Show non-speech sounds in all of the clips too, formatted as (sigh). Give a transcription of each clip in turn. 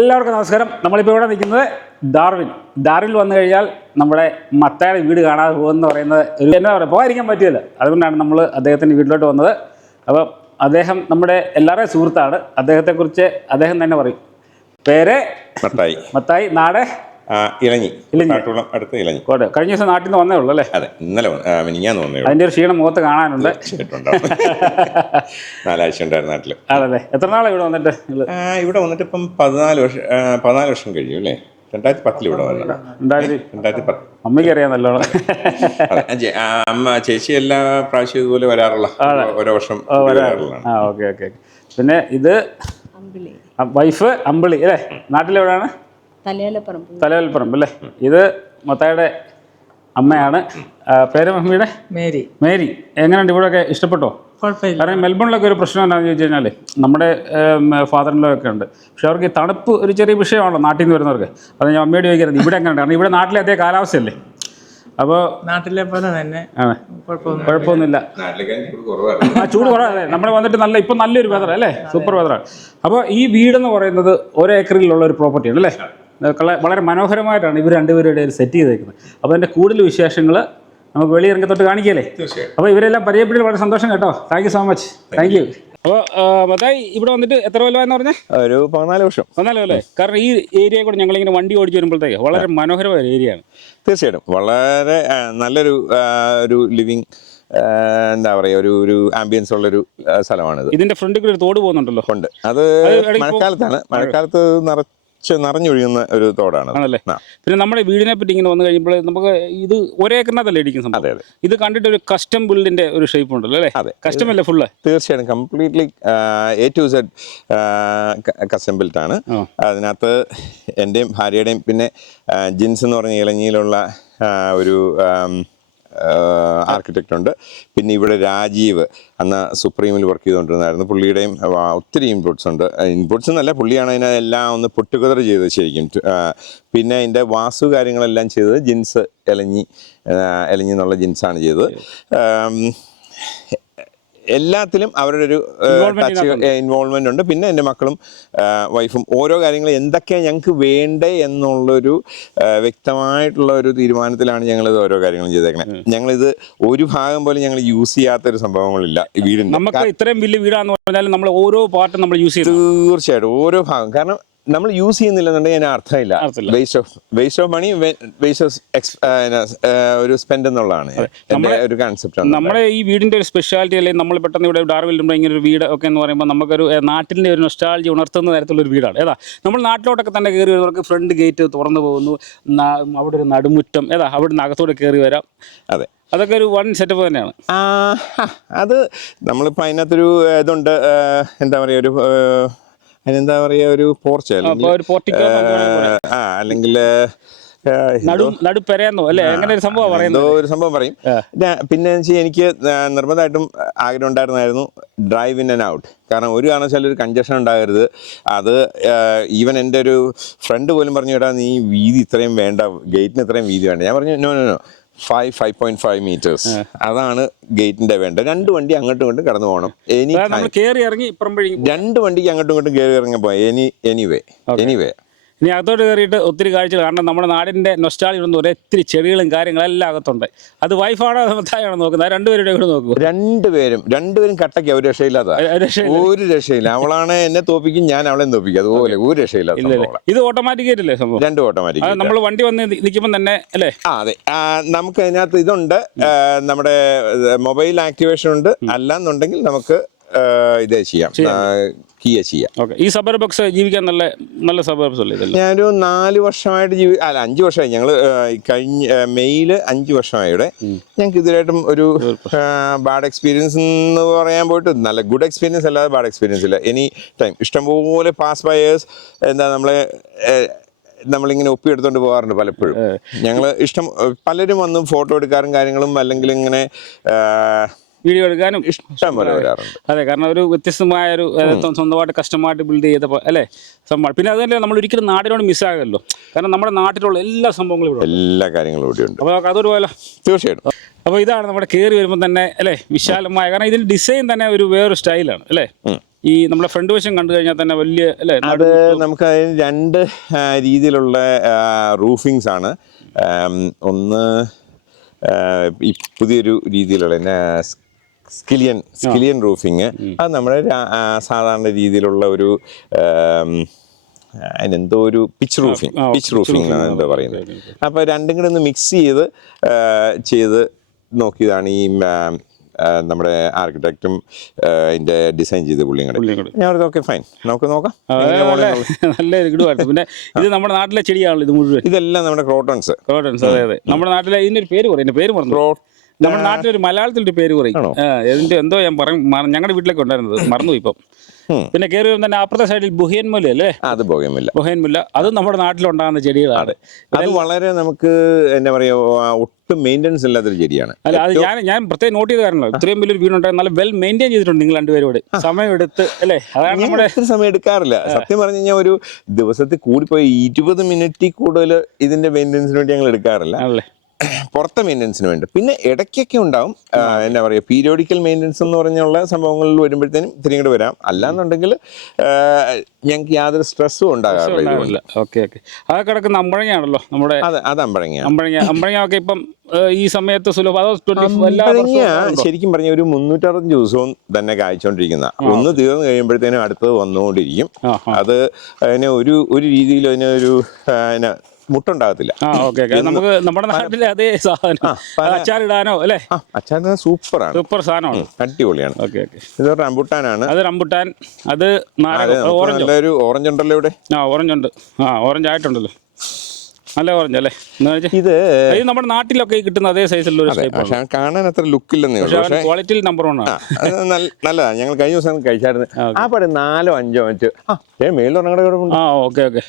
എല്ലാവർക്കും നമസ്കാരം. നമ്മളിപ്പോൾ ഇവിടെ നിൽക്കുന്നത് ഡാർവിൻ. ഡാർവിൽ വന്നു കഴിഞ്ഞാൽ നമ്മുടെ മത്തയുടെ വീട് കാണാതെ പോകുമെന്ന് പറയുന്നത് ഒരു എന്താ പറയുക പോകാതിരിക്കാൻ പറ്റില്ല. അതുകൊണ്ടാണ് നമ്മൾ അദ്ദേഹത്തിന്റെ വീട്ടിലോട്ട് വന്നത്. അപ്പോൾ അദ്ദേഹം നമ്മുടെ എല്ലാവരുടെയും സുഹൃത്താണ്. അദ്ദേഹത്തെക്കുറിച്ച് അദ്ദേഹം തന്നെ പറയും. പേര്? മത്തായി. മത്തായി. നാട്? ഇലഞ്ഞി. കാട്ടുകുളം അടുത്ത് ഇളഞ്ഞി. കോട്ടെ കഴിഞ്ഞ ദിവസം നാട്ടിൽ നിന്ന് വന്നേ ഉള്ളൂ അല്ലേ അതെ. ഇന്നലെ വന്ന്- മിനിഞ്ഞാന്ന് വന്നേ ഉള്ളൂ. അതിന്റെ ഒരു ക്ഷീണം മുഖത്ത് കാണാനുണ്ട്. (laughs) നാലാഴ്ച ഉണ്ടായിരുന്നു നാട്ടിൽ. അതെ എത്ര നാളെ ഇവിടെ വന്നിട്ട് ആ, ഇവിടെ വന്നിട്ട് ഇപ്പം പതിനാല് വർഷം പതിനാല് വർഷം കഴിയും അല്ലേ? രണ്ടായിരത്തി പത്തിൽ ഇവിടെ വന്നത്. രണ്ടായിരത്തി രണ്ടായിരത്തി പത്ത്. അമ്മയ്ക്ക് അറിയാം നല്ലോണം. അമ്മ ചേച്ചി എല്ലാ പ്രാവശ്യം ഇതുപോലെ വരാറുള്ള. ഓരോ വർഷം വരാറുള്ളതാണ്. ആ ഓക്കെ ഓക്കെ പിന്നെ ഇത് അമ്പിളി. വൈഫ് അമ്പിളി അല്ലേ? നാട്ടിലെവിടെയാണ്? തലയോലപ്പറമ്പ്. അല്ലേ? ഇത് മത്തായുടെ അമ്മയാണ്. പേര് മമ്മിയുടെ? മേരി. മേരി. എങ്ങനെയുണ്ട്? ഇവിടെയൊക്കെ ഇഷ്ടപ്പെട്ടോ? കാരണം മെൽബണിലൊക്കെ ഒരു പ്രശ്നം എന്താണെന്ന് ചോദിച്ചു കഴിഞ്ഞാൽ നമ്മുടെ ഫാദറിലോ ഒക്കെ ഉണ്ട്. പക്ഷെ അവർക്ക് ഈ തണുപ്പ് ഒരു ചെറിയ വിഷയമാണല്ലോ നാട്ടിൽ നിന്ന് വരുന്നവർക്ക്. അത് ഞാൻ അമ്മയോട് ചോദിക്കരുത് ഇവിടെ എങ്ങനെയുണ്ട്? കാരണം ഇവിടെ നാട്ടിലെ അതേ കാലാവസ്ഥയല്ലേ? അപ്പോൾ നാട്ടിലെ പോലെ തന്നെ. കുഴപ്പമൊന്നുമില്ല. ആ ചൂട് കുറവല്ലേ നമ്മൾ വന്നിട്ട് നല്ല ഇപ്പം നല്ലൊരു വെതർ അല്ലേ? സൂപ്പർ വെതറാണ് അപ്പോൾ ഈ വീടെന്ന് പറയുന്നത് ഒരു ഏക്കറിലുള്ള ഒരു പ്രോപ്പർട്ടിയാണ് അല്ലേ? വളരെ മനോഹരമായിട്ടാണ് ഇവർ രണ്ടുപേരുടെ ഇടയിൽ സെറ്റ് ചെയ്തേക്കുന്നത്. അപ്പോൾ അതിന്റെ കൂടുതൽ വിശേഷങ്ങൾ നമുക്ക് വെളിയിറങ്ങത്തോട്ട് കാണിക്കല്ലേ അപ്പോൾ ഇവരെല്ലാം പരിചയപ്പെട്ടി വളരെ സന്തോഷം കേട്ടോ. Thank you so much thank you അപ്പോൾ മതായി ഇവിടെ വന്നിട്ട് എത്ര കൊല്ലമായെന്ന് പറഞ്ഞേ? ഒരു പതിനാല് വർഷം. പതിനാല് അല്ലേ കാരണം ഈ ഏരിയ കൂടെ ഞങ്ങളിങ്ങനെ വണ്ടി ഓടിച്ചു വരുമ്പോഴത്തേക്ക് വളരെ മനോഹരമായ ഒരു ഏരിയയാണ് തീർച്ചയായിട്ടും. വളരെ നല്ലൊരു ഒരു ലിവിങ് എന്താ പറയുക ഒരു ഒരു ആംബിയൻസ് ഉള്ളൊരു സ്ഥലമാണിത്. ഇതിന്റെ ഫ്രണ്ടിൽ കൂടെ ഒരു തോട് പോകുന്നുണ്ടല്ലോ. ഉണ്ട്. അത് മഴക്കാലത്താണ്. മഴക്കാലത്ത് നിറച്ച് നിറഞ്ഞൊഴുകുന്ന ഒരു തോടാണ് ആണല്ലേ. പിന്നെ നമ്മുടെ വീടിനെ പറ്റി ഇങ്ങനെ വന്നു കഴിയുമ്പോൾ നമുക്ക് ഇത് ഒരേ ഒരേക്കറിനകത്തല്ലേ ഇടിക്കുന്ന സംഭവം? അതെ അതെ. ഇത് കണ്ടിട്ട് ഒരു കസ്റ്റം ബിൽഡിന്റെ ഒരു ഷേപ്പ് ഉണ്ടല്ലോ അല്ലേ? അതെ. കസ്റ്റം അല്ലേ ഫുള്ള് തീർച്ചയായും completely A to Z custom build ആണ്. അതിനകത്ത് എന്റെയും ഭാര്യയുടെയും പിന്നെ ജിൻസ് എന്ന് പറഞ്ഞ ഇളഞ്ഞിയിലുള്ള ഒരു ആർക്കിടെക്റ്റ് ഉണ്ട് പിന്നെ ഇവിടെ രാജീവ് അന്ന് സുപ്രീമിൽ വർക്ക് ചെയ്തുകൊണ്ടിരുന്നായിരുന്നു. പുള്ളിയുടെയും ഒത്തിരി ഇൻപുട്സ് ഉണ്ട്. ഇൻപുട്സ് എന്നല്ല പുള്ളിയാണ് അതിനെ എല്ലാം ഒന്ന് പൊട്ടുകുതർ ചെയ്തത് ശരിക്കും. പിന്നെ അതിന്റെ വാസു കാര്യങ്ങളെല്ലാം ചെയ്തത് ജിൻസ് ഇലഞ്ഞി എലഞ്ഞി ഇലഞ്ഞി എന്നുള്ള ജിൻസാണ് ചെയ്തത്. എല്ലാത്തിലും അവരുടെ ഒരു ടച്ച് ഇൻവോൾവ്മെന്റ് ഉണ്ട്. പിന്നെ എന്റെ മക്കളും വൈഫും ഓരോ കാര്യങ്ങൾ എന്തൊക്കെയാണ് ഞങ്ങൾക്ക് വേണ്ടേ എന്നുള്ളൊരു വ്യക്തമായിട്ടുള്ള ഒരു തീരുമാനത്തിലാണ് ഞങ്ങൾ ഇത് ഓരോ കാര്യങ്ങളും ചെയ്തേക്കുന്നത് ഞങ്ങളിത് ഒരു ഭാഗം പോലും ഞങ്ങൾ യൂസ് ചെയ്യാത്ത ഒരു സംഭവങ്ങളില്ല വീടിന് നമുക്ക് ഇത്രയും വലിയ വീടാന്ന് പറഞ്ഞാൽ നമ്മൾ ഓരോ പാർട്ടും നമ്മൾ യൂസ് ചെയ്യും തീർച്ചയായിട്ടും ഓരോ ഭാഗം. കാരണം നമ്മൾ യൂസ് ചെയ്യുന്നില്ലെന്നുണ്ടെങ്കിൽ അതിന് അർത്ഥമില്ല. Waste of waste of money waste of ഒരു സ്പെൻഡ് എന്നുള്ളതാണ് നമ്മുടെ ഒരു കൺസെപ്റ്റ് നമ്മുടെ ഈ വീടിന്റെ ഒരു സ്പെഷ്യാലിറ്റി അല്ലെങ്കിൽ നമ്മൾ പെട്ടെന്ന് ഇവിടെ ഡാർവിൽ വെല്ലുമ്പോൾ ഇങ്ങനെ ഒരു വീട് ഒക്കെ എന്ന് പറയുമ്പോൾ നമുക്കൊരു നാട്ടിന്റെ ഒരു നൊസ്റ്റാൾജി ഉണർത്തുന്ന തരത്തിലുള്ള ഒരു വീടാണ്. ഏതാ? നമ്മൾ നാട്ടിലോട്ടൊക്കെ തന്നെ കയറി വരുന്നവർക്ക് ഫ്രണ്ട് ഗേറ്റ് തുറന്നു പോകുന്നു. അവിടെ ഒരു നടുമുറ്റം ഏതാ? അവിടെ നിന്ന് അകത്തോടെ കയറി വരാം. അതെ. അതൊക്കെ ഒരു വൺ സെറ്റപ്പ് തന്നെയാണ്. അത് നമ്മളിപ്പോൾ അതിനകത്തൊരു ഇതുണ്ട് എന്താ പറയുക ഒരു അതിനെന്താ പറയുക ഒരു പോർച്ച് അല്ലെങ്കിൽ ആ അല്ലെങ്കിൽ നടു നടുപ്പെരയെന്നോ അല്ലേ? അങ്ങനെ ഒരു സംഭവം പറയുന്നത്? ഒരു സംഭവം പറയും. പിന്നെ എനിക്ക് നിർബന്ധമായിട്ടും ആഗ്രഹം ഉണ്ടായിരുന്നായിരുന്നു ഡ്രൈവ് ഇൻ ആൻഡ് ഔട്ട് കാരണം ഒരു കാരണവശാലും ഒരു കൺജക്ഷൻ ഉണ്ടാകരുത്. അത് ഈവൻ എന്റെ ഒരു ഫ്രണ്ട് പോലും പറഞ്ഞു കേട്ടാ നീ വീതി ഇത്രയും വേണ്ട. ഗേറ്റിന് ഇത്രയും വീതി വേണ്ട. ഞാൻ പറഞ്ഞു no no no five five point five metres അതാണ് ഗേറ്റിന്റെ വേണ്ടത് രണ്ട് വണ്ടി അങ്ങോട്ടും ഇങ്ങോട്ടും കടന്നു പോകണം. എനി രണ്ട് വണ്ടിക്ക് അങ്ങോട്ടും ഇങ്ങോട്ടും കയറി ഇറങ്ങി പോയി എനി എനിവേ എനിവേ ഇനി അകത്തോട്ട് കയറിയിട്ട് ഒത്തിരി കാഴ്ചകൾ കാരണം നമ്മുടെ നാടിന്റെ നൊസ്റ്റാളി ഇടുന്ന ഒത്തിരി ചെടികളും കാര്യങ്ങളും എല്ലാം അകത്തുണ്ട്. അത് വൈഫാണോ മത്തായാണോ നോക്കുന്നത്? ആ രണ്ടുപേരുടെ കൂടെ നോക്കുക രണ്ടുപേരും രണ്ടുപേരും കട്ടയ്ക്ക് ഒരു രക്ഷയില്ലാത്ത ഒരു രക്ഷയില്ല. രക്ഷയില്ല. അവളാണ് എന്നെ തോപ്പിക്കും ഞാൻ അവളെ തോപ്പിക്കും. അതുപോലെ ഒരു. സംഭവങ്ങളാ. ഇത് ഓട്ടോമാറ്റിക് ആയിട്ടല്ലേ സംഭവം? രണ്ട് ഓട്ടോമാറ്റിക് നമ്മൾ വണ്ടി വന്ന് നിൽക്കുമ്പോൾ തന്നെ അല്ലേ? ആ അതെ. നമുക്ക് അതിനകത്ത് ഇതുണ്ട്. നമ്മുടെ മൊബൈൽ ആക്ടിവേഷൻ ഉണ്ട്. അല്ലാന്നുണ്ടെങ്കിൽ നമുക്ക് ഇതേ ചെയ്യാം. കിയ ചെയ്യാം. ഓക്കെ. ഈ സബർബക്സ് ജീവിക്കാൻ നല്ല നല്ല സബർബ്സ് അല്ലേ ഇതല്ലേ? ഞാനൊരു നാല് വർഷമായിട്ട് ജീവി അല്ല അഞ്ച് വർഷമായി. ഞങ്ങൾ കഴിഞ്ഞ മെയ്യിൽ അഞ്ച് വർഷമായി ഇവിടെ. ഞങ്ങൾക്ക് ഇതുവരായിട്ടും ഒരു ബാഡ് എക്സ്പീരിയൻസ് എന്ന് പറയാൻ പോയിട്ട് നല്ല ഗുഡ് എക്സ്പീരിയൻസ് അല്ലാതെ ബാഡ് എക്സ്പീരിയൻസ് ഇല്ല. എനി ടൈം ഇഷ്ടംപോലെ പാസ് ബയേഴ്സ് എന്താ നമ്മളെ നമ്മളിങ്ങനെ ഒപ്പിയെടുത്തോണ്ട് പോകാറുണ്ട് പലപ്പോഴും. ഞങ്ങൾ ഇഷ്ടം പലരും വന്ന് ഫോട്ടോ എടുക്കാറും കാര്യങ്ങളും അല്ലെങ്കിൽ ഇങ്ങനെ വീഡിയോ എടുക്കാനും ഇഷ്ടം പോലെ വരാറുണ്ട്. അതെ കാരണം ഒരു വ്യത്യസ്തമായ ഒരു സ്വന്തമായിട്ട് കഷ്ടമായിട്ട് ബിൽഡ് ചെയ്ത അല്ലെ? സംഭവം. പിന്നെ അതല്ലേ നമ്മൾ ഒരിക്കലും നാടിനോട് മിസ്സാകല്ലോ കാരണം നമ്മുടെ നാട്ടിലുള്ള എല്ലാ സംഭവങ്ങളും ഇവിടെ എല്ലാ കാര്യങ്ങളും ഇവിടെ ഉണ്ട്. അപ്പോൾ അതൊരു പോലെ തീർച്ചയായിട്ടും. അപ്പോൾ ഇതാണ് നമ്മുടെ കയറി വരുമ്പോൾ തന്നെ അല്ലേ വിശാലമായ കാരണം ഇതിന്റെ ഡിസൈൻ തന്നെ ഒരു വേറൊരു സ്റ്റൈലാണ് അല്ലേ? ഈ നമ്മുടെ ഫ്രണ്ട് വശം കണ്ടു കഴിഞ്ഞാൽ തന്നെ വലിയ അല്ലേ അത് നമുക്ക് അതിന് രണ്ട് രീതിയിലുള്ള റൂഫിങ്സ് ആണ്. ഒന്ന് ഈ പുതിയൊരു രീതിയിലുള്ള സ്കിലിയൻ സ്കിലിയൻ റൂഫിങ്. അത് നമ്മുടെ സാധാരണ രീതിയിലുള്ള ഒരു അതിനെന്തോ ഒരു പിച്ച് റൂഫിങ് പിച്ച് റൂഫിംഗ് എന്നാണ് എന്താ പറയുന്നത്. അപ്പോൾ രണ്ടും കൂടെ ഒന്ന് മിക്സ് ചെയ്ത് ചെയ്ത് നോക്കിയതാണ് ഈ നമ്മുടെ ആർക്കിടെക്റ്റും അതിന്റെ ഡിസൈൻ ചെയ്ത പുള്ളിയും കൂടെ. ഞാൻ പറഞ്ഞു ഓക്കെ ഫൈൻ നമുക്ക് നോക്കാം. നല്ല. പിന്നെ (laughs) ഇത് നമ്മുടെ നാട്ടിലെ ചെടിയാണല്ലോ ഇത് മുഴുവൻ. ഇതെല്ലാം നമ്മുടെ ക്രോട്ടൺസ്. ക്രോട്ടൺസ് അതെ അതെ. നമ്മുടെ നാട്ടിലെ ഇതിന്റെ ഒരു പേര് പറയും എന്റെ പേര് മറന്നു. നമ്മുടെ നാട്ടിലൊരു മലയാളത്തിലൊരു പേര് പറയും. ഇതിന്റെ എന്തോ ഞാൻ പറയും. ഞങ്ങളുടെ വീട്ടിലൊക്കെ ഉണ്ടായിരുന്നത്. മറന്നു ഇപ്പം. പിന്നെ കയറി വരുമ്പോൾ തന്നെ അപ്പുറത്തെ സൈഡിൽ ബുഹേൻമുല്ല അല്ലേ? അത് പോകുമില്ല ബുഹേൻമുല്ല അത് നമ്മുടെ നാട്ടിലുണ്ടാകുന്ന ചെടികളാണ്. അത്. വളരെ നമുക്ക് എന്താ പറയുക ഒട്ടും മെയിന്റെനൻസ് ഇല്ലാത്തൊരു ചെടിയാണ്. അല്ല അത് ഞാൻ ഞാൻ പ്രത്യേകം നോട്ട് ചെയ്ത കാരണമല്ലോ. ഇത്രയും വലിയൊരു വീടുണ്ടായി നല്ല വെൽ മെയിന്റെയിൻ ചെയ്തിട്ടുണ്ട് നിങ്ങൾ രണ്ടുപേരോട്. സമയം എടുത്ത് അല്ലേ? അതാണ് നമ്മുടെ സമയം എടുക്കാറില്ല. സത്യം പറഞ്ഞു കഴിഞ്ഞാൽ ഒരു ദിവസത്തിൽ കൂടിപ്പോയി ഇരുപത് മിനിറ്റിൽ കൂടുതൽ ഇതിന്റെ മെയിന്റെനൻസിന് വേണ്ടി ഞങ്ങൾ എടുക്കാറില്ല. ആണല്ലേ? പുറത്തെ മെയിന്റനൻസിന് വേണ്ടി. പിന്നെ ഇടയ്ക്കൊക്കെ ഉണ്ടാവും എന്താ പറയുക പീരിയോഡിക്കൽ മെയിന്റനൻസ് എന്ന് പറഞ്ഞുള്ള സംഭവങ്ങളിൽ വരുമ്പോഴത്തേനും ഇത്തിരി കൂടെ വരാം. അല്ലാന്നുണ്ടെങ്കിൽ ഞങ്ങൾക്ക് യാതൊരു സ്ട്രെസ്സും ഉണ്ടാകാറില്ല ഓക്കെ ഓക്കെ അതൊക്കെ കിടക്കുന്ന അമ്പഴങ്ങയാണല്ലോ നമ്മുടെ അതെ അത് അമ്പഴങ്ങ അമ്പഴങ്ങ അമ്പഴങ്ങ ഒക്കെ ഇപ്പം ഈ സമയത്ത്? ശരിക്കും പറഞ്ഞ ഒരു മുന്നൂറ്ററുപത് ദിവസവും തന്നെ കായ്ച്ചുകൊണ്ടിരിക്കുന്ന ഒന്ന് തീർന്നു കഴിയുമ്പോഴത്തേനും അടുത്തത് വന്നുകൊണ്ടിരിക്കും. അത് അതിനെ ഒരു ഒരു രീതിയിൽ അതിനൊരു മുട്ടുണ്ടാകത്തില്ല. ആ ഓക്കെ നമുക്ക് നമ്മുടെ നാട്ടിലെ അതേ സാധനം. അച്ചാറിടാനോ അല്ലേ? അച്ചാർ സൂപ്പറാണ്. സൂപ്പർ സാധനമാണ്. അടിപൊളിയാണ്. Okay okay. ഇത് റംബുട്ടാനാണ്. അത് റംബുട്ടാൻ അത് ഓറഞ്ച്? നല്ലൊരു ഓറഞ്ച് ഉണ്ടല്ലോ ഇവിടെ. ആ ഓറഞ്ച് ഉണ്ട്. ആ ഓറഞ്ച് ആയിട്ടുണ്ടല്ലോ. നല്ല ഓറഞ്ച് അല്ലേ? ഇത് ഇത് നമ്മുടെ നാട്ടിലൊക്കെ കിട്ടുന്ന അതേ സൈസിലുള്ള പക്ഷെ കാണാൻ അത്ര ലുക്കില്ലെന്നേ ക്വാളിറ്റിയിൽ നമ്പർ വൺ ആണ്. നല്ലതാണ് നല്ല- നല്ലതാ ഞങ്ങൾ കഴിഞ്ഞ ദിവസം കഴിച്ചായിരുന്നു. ആ പടം നാലോ അഞ്ചോ മറ്റോ ആ ഏ മേളിലൊരെണ്ണം കൂടെ കിടപ്പുണ്ട്. ആ ഓക്കെ ഓക്കെ.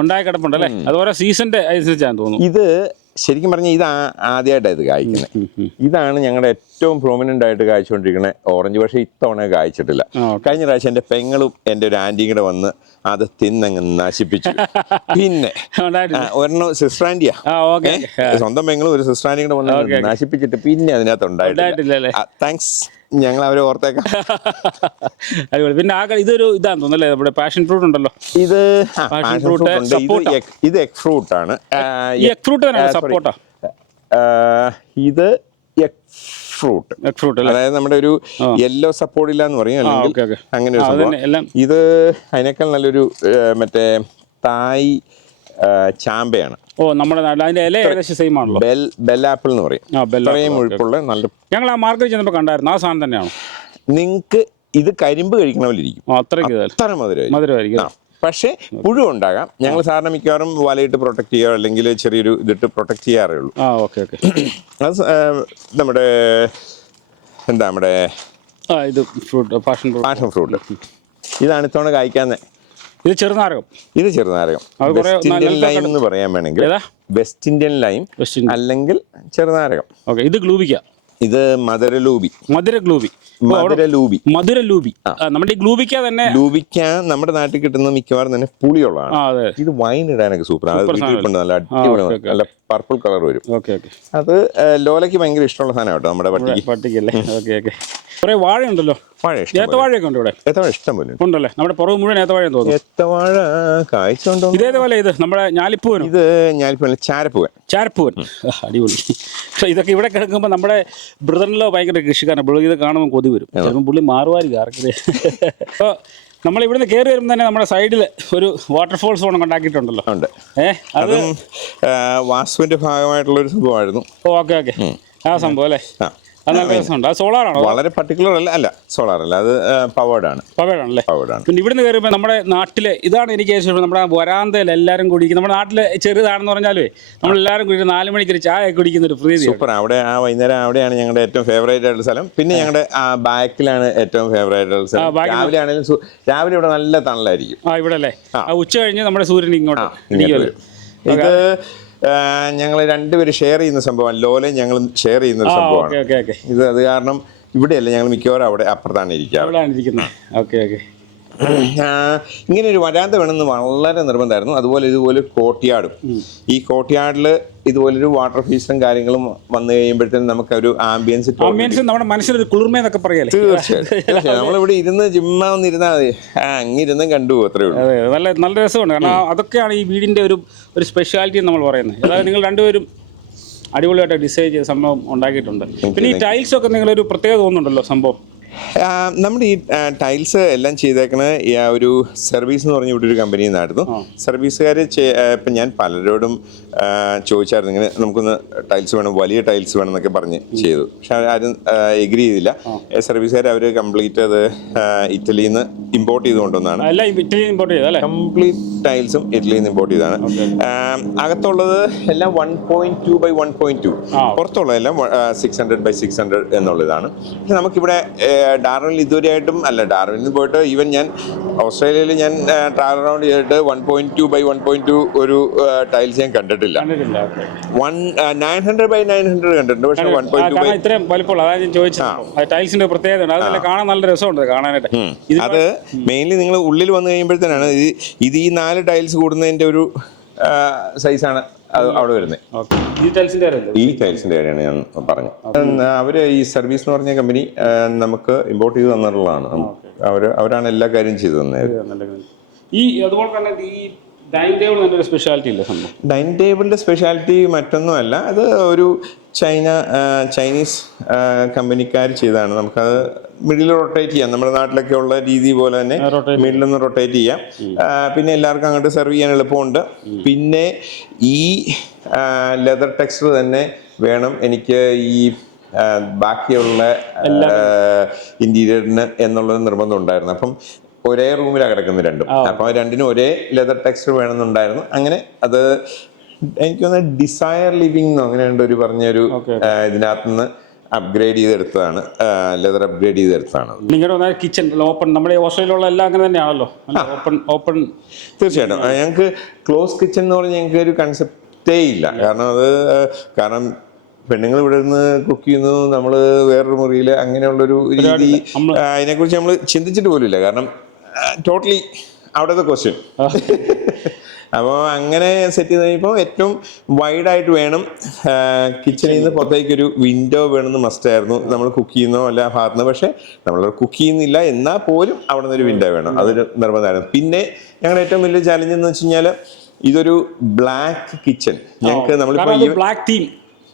ഉണ്ടായി കിടപ്പുണ്ട് അല്ലേ അത് ഓരോ സീസണിന്റെ അനുസരിച്ചാണ് തോന്നുന്നു. ഇത് ശരിക്കും പറഞ്ഞാൽ ഇത് ആദ്യമായിട്ടാണ് ഇത് കായ്ക്കുന്നത്. ഇതാണ് ഞങ്ങളുടെ ഏറ്റവും പ്രോമിനന്റ് ആയിട്ട് കായ്ച്ചുകൊണ്ടിരിക്കുന്ന ഓറഞ്ച് പക്ഷേ ഇത്തവണ കായ്ച്ചിട്ടില്ല. കഴിഞ്ഞ പ്രാവശ്യം എന്റെ പെങ്ങളും എന്റെ ഒരു ആന്റിയും കൂടെ വന്ന് അത് തിന്നങ്ങ് നശിപ്പിച്ചു. പിന്നെ ഒരെണ്ണം സിസ്ട്രാൻഡിയാ സ്വന്തം പെങ്ങളും ഒരു ആന്റിയും കൂടെ വന്ന് നശിപ്പിച്ചിട്ട് പിന്നെ അതിനകത്ത് ഉണ്ടായിട്ടില്ല. താങ്ക്സ് ഞങ്ങൾ അവരെ ഓർത്തേക്കാം. (laughs) പിന്നെ ആകെ ഇതൊരു ഇതാണ് തോന്നുന്നുല്ലേ? നമ്മുടെ പാഷൻ ഫ്രൂട്ട് ഉണ്ടല്ലോ. ഇത് പാഷൻ ഫ്രൂട്ട്. ഇത്. എഗ് ഫ്രൂട്ട് ആണ്. ഈ എഗ് ഫ്രൂട്ട് സപ്പോർട്ടാ ഇത് എഗ് ഫ്രൂട്ട് നട്ട് ഫ്രൂട്ട് അതായത് നമ്മുടെ ഒരു യെല്ലോ സപ്പോർട്ടില്ല എന്ന് പറയും അല്ലെങ്കിൽ അങ്ങനെ ഒരു സംഭവം. ഇത് അതിനേക്കാൾ നല്ലൊരു മറ്റേ തായ് ചാമ്പയാണ്. ഓ നമ്മുടെ അതിന്റെ ഇല ഏകദേശം സെയിം ആണല്ലോ. ബെൽ ബെൽ ആപ്പിൾ എന്ന് പറയും. ഇത്രയും മുഴുപ്പുള്ള നല്ല ഞങ്ങൾ ആ മാർക്കറ്റ് ചെന്നപ്പോൾ കണ്ടായിരുന്നു. ആ സാധനം തന്നെയാണ്? നിങ്ങൾക്ക് ഇത് കരിമ്പ് കഴിക്കണ പോലെ ഇരിക്കും അത്ര മധുരമായിരിക്കും. മധുരമായിരിക്കും. പക്ഷേ പുഴു ഉണ്ടാകാം ഞങ്ങൾ സാധാരണ മിക്കവാറും വലയിട്ട് പ്രൊട്ടക്ട് ചെയ്യുക അല്ലെങ്കിൽ ചെറിയൊരു ഇതിട്ട് പ്രൊട്ടക്ട് ചെയ്യാറേ ഉള്ളൂ. ആ ഓക്കെ ഓക്കെ. അത് നമ്മുടെ എന്താ നമ്മുടെ ആ ഇത് fruit passion fruit. Passion fruit. ഇതാണ് ഇത്തവണ കായ്ക്കാന്നെ ഇത് ചെറുനാരകം. ഇത് ചെറുനാരകം. വെസ്റ്റ് ഇന്ത്യൻ ലൈം എന്ന് പറയാൻ വേണമെങ്കിൽ വെസ്റ്റ് ഇന്ത്യൻ ലൈം അല്ലെങ്കിൽ ചെറുനാരകം. ഓക്കെ ഇത് ഗ്ലൂബിക്ക. ഇത് മധുരലൂബി. മധുരഗ്ലൂബി. മധുരലൂബി. മധുരലൂബി. നമ്മുടെ ഈ ഗ്ലൂബിക്ക തന്നെ ലൂബിക്ക നമ്മുടെ നാട്ടിൽ കിട്ടുന്ന മിക്കവാറും തന്നെ പുളിയുള്ളതാണ്. ഇത് വൈൻ ഇടാനൊക്കെ സൂപ്പർ അത് വീട്ടിൽ കൊണ്ട് നല്ല അടിപൊളി. നല്ല പർപ്പിൾ കളർ വരും. ഓക്കെ ഓക്കെ അത് ലോലയ്ക്ക് ഭയങ്കര ഇഷ്ടമുള്ള സാധനം കേട്ടോ നമ്മുടെ പട്ടിക്ക്. പട്ടിക്കല്ലേ? ഓക്കെ ഓക്കെ കുറേ വാഴയുണ്ടല്ലോ വാഴ ഏത്തവാഴയൊക്കെ ഉണ്ട് ഇവിടെ? ഏത്തവാഴ ഇഷ്ടം പോലെ. ഉണ്ടല്ലേ? നമ്മുടെ പുറകു മുഴുവൻ ഏത്തവാഴ തോന്നുന്നു. എത്തവാഴ കായ്ച്ചുണ്ടോ? ഇതേതുപോലെ ഇത്? നമ്മുടെ ഞാലിപ്പൂവൻ ഇത് ഞാലിപ്പൂവൻ ചാരപ്പൂവൻ. ചാരപ്പൂവൻ. അടിപൊളി. പക്ഷേ ഇതൊക്കെ ഇവിടെ കിടക്കുമ്പോൾ നമ്മുടെ ബ്രദറിലോ ഭയങ്കര കൃഷിക്കാരൻ പുള്ളി ഇത് കാണുമ്പോൾ കൊതി വരും. ചിലപ്പോൾ പുള്ളി മാറുമായിരിക്കും ആർക്കറിയാം. (laughs) അപ്പോൾ നമ്മൾ ഇവിടുന്ന് കയറി വരുമ്പോൾ തന്നെ നമ്മുടെ സൈഡിൽ ഒരു വാട്ടർഫോൾസ് ഓണം ഉണ്ടാക്കിയിട്ടുണ്ടല്ലോ ഉണ്ട്. ഏഹ് അത് അതും വാസ്തുവിന്റെ ഭാഗമായിട്ടുള്ള ഒരു സംഭവമായിരുന്നു ഓക്കെ ഓക്കെ. ആ സംഭവം അല്ലേ? വളരെ പർട്ടിക്കുലർ അല്ല അല്ല സോളാർ അല്ല. അത് പവേർഡ് ആണ്. പവേടാണല്ലേ പവേർഡ് ആണ്. പിന്നെ ഇവിടുന്ന് കയറിയപ്പോൾ നമ്മുടെ നാട്ടിലെ ഇതാണ് എനിക്ക് ശേഷം നമ്മുടെ വരാന്തയിൽ എല്ലാവരും കുടിക്കും നമ്മുടെ നാട്ടിലെ ചെറുതാണെന്ന് പറഞ്ഞാലേ നമ്മൾ എല്ലാവരും കുടിക്കും നാല് മണിക്ക് ചായ കുടിക്കുന്ന ഒരു പ്രീതി സൂപ്പർ അവിടെ ആ വൈകുന്നേരം അവിടെയാണ് ഞങ്ങളുടെ ഏറ്റവും ഫേവറേറ്റ് ആയിട്ടുള്ള സ്ഥലം. പിന്നെ ഞങ്ങളുടെ ആ ബാക്കിലാണ് ഏറ്റവും ഫേവറേറ്റ് ആയിട്ടുള്ള സ്ഥലം. രാവിലെ ആണെങ്കിലും രാവിലെ ഇവിടെ നല്ല തണലായിരിക്കും. ആ ഇവിടെ അല്ലേ ആ ഉച്ച കഴിഞ്ഞ് നമ്മുടെ സൂര്യൻ ഇങ്ങോട്ട് ഇത് ഞങ്ങൾ രണ്ടുപേരും ഷെയർ ചെയ്യുന്ന സംഭവമാണ്. ലോലെ ഞങ്ങൾ ഷെയർ ചെയ്യുന്ന ഒരു സംഭവമാണ്. ഇത് അത് കാരണം ഇവിടെയല്ല ഞങ്ങൾ മിക്കവാറും അവിടെ അപ്പുറത്താണ് ഇരിക്കുക ഓക്കെ ഓക്കെ. ഇങ്ങനെ ഒരു വരാന്ത വേണമെന്ന് വളരെ നിർബന്ധമായിരുന്നു. അതുപോലെ ഇതുപോലെ കോട്ടിയാടും ഈ കോട്ടിയാടിൽ ഇതുപോലൊരു വാട്ടർ ഫീസും കാര്യങ്ങളും വന്നു കഴിയുമ്പോഴത്തേനും നമുക്ക് ഒരു ആംബിയൻസ് നമ്മുടെ മനസ്സിലൊരു കുളിർമയെന്നൊക്കെ പറയാം പറയല്ലേ തീർച്ചയായും തീർച്ചയായും. നമ്മളിവിടെ ഇരുന്ന് ജിമ്മാന്നിരുന്നാൽ മതി. ആ അങ്ങിരുന്നും കണ്ടു അത്രേ ഉള്ളൂ. നല്ല നല്ല രസമുണ്ട്. കാരണം അതൊക്കെയാണ് ഈ വീടിന്റെ ഒരു ഒരു സ്പെഷ്യാലിറ്റി നമ്മൾ പറയുന്നത്. അതായത് നിങ്ങൾ രണ്ടുപേരും അടിപൊളിയായിട്ട് ഡിസൈൻ ചെയ്ത സംഭവം ഉണ്ടാക്കിയിട്ടുണ്ട്. പിന്നെ ഈ ടൈൽസ് ഒക്കെ നിങ്ങളൊരു പ്രത്യേകത തോന്നുന്നുണ്ടല്ലോ സംഭവം? നമ്മുടെ ഈ ടൈൽസ് എല്ലാം ചെയ്തേക്കുന്നത് ഈ ഒരു സർവീസ് എന്ന് പറഞ്ഞ ഇവിടെ ഒരു കമ്പനിയിൽ നിന്നായിരുന്നു സർവീസുകാർ ഇപ്പം ഞാൻ പലരോടും ചോദിച്ചായിരുന്നു. ഇങ്ങനെ നമുക്കൊന്ന് ടൈൽസ് വേണം വലിയ ടൈൽസ് വേണം എന്നൊക്കെ പറഞ്ഞ് ചെയ്തു. പക്ഷെ ആരും എഗ്രി ചെയ്തില്ല. സർവീസുകാർ അവർ കംപ്ലീറ്റ് അത് ഇറ്റലിയിൽ നിന്ന് ഇമ്പോർട്ട് ചെയ്ത് കൊണ്ടുവന്നാണ് കംപ്ലീറ്റ് ടൈൽസും ഇറ്റലിയിൽ നിന്ന് ഇമ്പോർട്ട് ചെയ്താണ് അകത്തുള്ളത് എല്ലാം one point two by one point two. പുറത്തുള്ളതെല്ലാം six hundred by six hundred എന്നുള്ളതാണ്. പക്ഷെ നമുക്കിവിടെ ഡാർവിനിൽ ഇതുവരെയായിട്ടും അല്ല ഡാർവിനിൽ പോയിട്ട് ഈവൻ ഞാൻ ഓസ്ട്രേലിയയിൽ ഞാൻ ട്രാവൽ അറൗണ്ട് ചെയ്തിട്ട് one point two by one point two ഒരു ടൈൽസ് ഞാൻ കണ്ടിട്ടില്ല. കണ്ടിട്ടില്ല. Okay. One nine hundred by nine hundred കണ്ടിട്ടുണ്ട് പക്ഷെ വൺ പോയിന്റ് ടു ഇത്രയും വലിപ്പമുള്ള അതാണ് ഞാൻ ചോദിച്ചത് ടൈൽസിന്റെ പ്രത്യേകത ഉണ്ട് കാണാൻ നല്ല രസമുണ്ട് കാണാനായിട്ട്. അത് മെയിൻലി നിങ്ങൾ ഉള്ളിൽ വന്നു കഴിയുമ്പോഴത്തേനാണ് ഇത് ഈ നാല് ടൈൽസ് കൂടുന്നതിന്റെ ഒരു സൈസാണ് അവിടെ വരുന്നത്. ഈ ടൈൽസിന്റെ കാര്യമാണ് ഞാൻ പറഞ്ഞത്. അവർ ഈ സർവീസ് എന്ന് പറഞ്ഞ കമ്പനി നമുക്ക് ഇമ്പോർട്ട് ചെയ്ത് തന്നിട്ടുള്ളതാണ്. അവർ അവരാണ് എല്ലാ കാര്യം ചെയ്തു തന്നത്. ഈ അതുപോലെ തന്നെ ഈ ഡൈനിങ് ടേബിൾ നല്ലൊരു സ്പെഷ്യാലിറ്റി ഇല്ല സംഭവം? ഡൈനിങ് ടേബിളിന്റെ സ്പെഷ്യാലിറ്റി മറ്റൊന്നുമല്ല അത് ഒരു ചൈന ചൈനീസ് കമ്പനിക്കാർ ചെയ്തതാണ് നമുക്കത് മിഡിൽ റൊട്ടേറ്റ് ചെയ്യാം. നമ്മുടെ നാട്ടിലൊക്കെ ഉള്ള രീതി പോലെ തന്നെ മിഡിൽ ഒന്ന് റൊട്ടേറ്റ് ചെയ്യാം. പിന്നെ എല്ലാവർക്കും അങ്ങോട്ട് സെർവ് ചെയ്യാൻ എളുപ്പമുണ്ട്. പിന്നെ ഈ ലെതർ ടെക്സ്റ്റർ തന്നെ വേണം എനിക്ക് ഈ ബാക്കിയുള്ള ഇന്റീരിയറിന് എന്നുള്ളത് നിർബന്ധം ഉണ്ടായിരുന്നു. അപ്പം ഒരേ റൂമിലാണ് കിടക്കുന്നത് രണ്ടും. അപ്പൊ രണ്ടിനും ഒരേ ലെതർ ടെക്സ്റ്റർ വേണമെന്നുണ്ടായിരുന്നു. അങ്ങനെ അത് എനിക്ക് തോന്നുന്നത് ഡിസയർ ലിവിംഗ് എന്നോ അങ്ങനെ ഒരു പറഞ്ഞൊരു ആ, ഇതിനകത്ത് നിന്ന് അപ്ഗ്രേഡ് ചെയ്തെടുത്തതാണ്. ലെതർ അപ്ഗ്രേഡ് ചെയ്തെടുത്തതാണ് നിങ്ങളുടെ കിച്ചൺ ഓപ്പൺ നമ്മുടെ ഓസ്ട്രേലിയയിലുള്ള എല്ലാം അങ്ങനെ തന്നെയാണല്ലോ. ഓപ്പൺ ഓപ്പൺ തീർച്ചയായിട്ടും. ഞങ്ങൾക്ക് ക്ലോസ് കിച്ചൺ എന്ന് പറഞ്ഞാൽ ഞങ്ങൾക്ക് ഒരു കൺസെപ്റ്റേ ഇല്ല. കാരണം അത് കാരണം പെണ്ണുങ്ങൾ ഇവിടെ നിന്ന് കുക്ക് ചെയ്യുന്നു നമ്മൾ വേറൊരു മുറിയിൽ അങ്ങനെയുള്ളൊരു രീതി അതിനെക്കുറിച്ച് നമ്മൾ ചിന്തിച്ചിട്ട് ഇല്ല. കാരണം ടോട്ടലി അവിടുത്തെ ക്വസ്റ്റ്യൻ അപ്പോൾ അങ്ങനെ സെറ്റ് ചെയ്ത് കഴിയുമ്പോൾ ഏറ്റവും വൈഡായിട്ട് വേണം കിച്ചണിൽ നിന്ന് പുറത്തേക്ക് ഒരു വിൻഡോ വേണമെന്ന് മസ്റ്റ് ആയിരുന്നു. നമ്മൾ കുക്ക് ചെയ്യുന്നോ അല്ല ഭാഗത്ത് നിന്ന് പക്ഷേ നമ്മൾ കുക്ക് ചെയ്യുന്നില്ല എന്നാൽ പോലും അവിടെ നിന്ന് ഒരു വിൻഡോ വേണം. അതൊരു നിർബന്ധമായിരുന്നു. പിന്നെ ഞങ്ങളുടെ ഏറ്റവും വലിയ ചാലഞ്ച് എന്ന് വെച്ച് കഴിഞ്ഞാൽ ഇതൊരു ബ്ലാക്ക് കിച്ചൺ ഞങ്ങൾക്ക് നമ്മളിപ്പോൾ ബ്ലാക്ക് തീം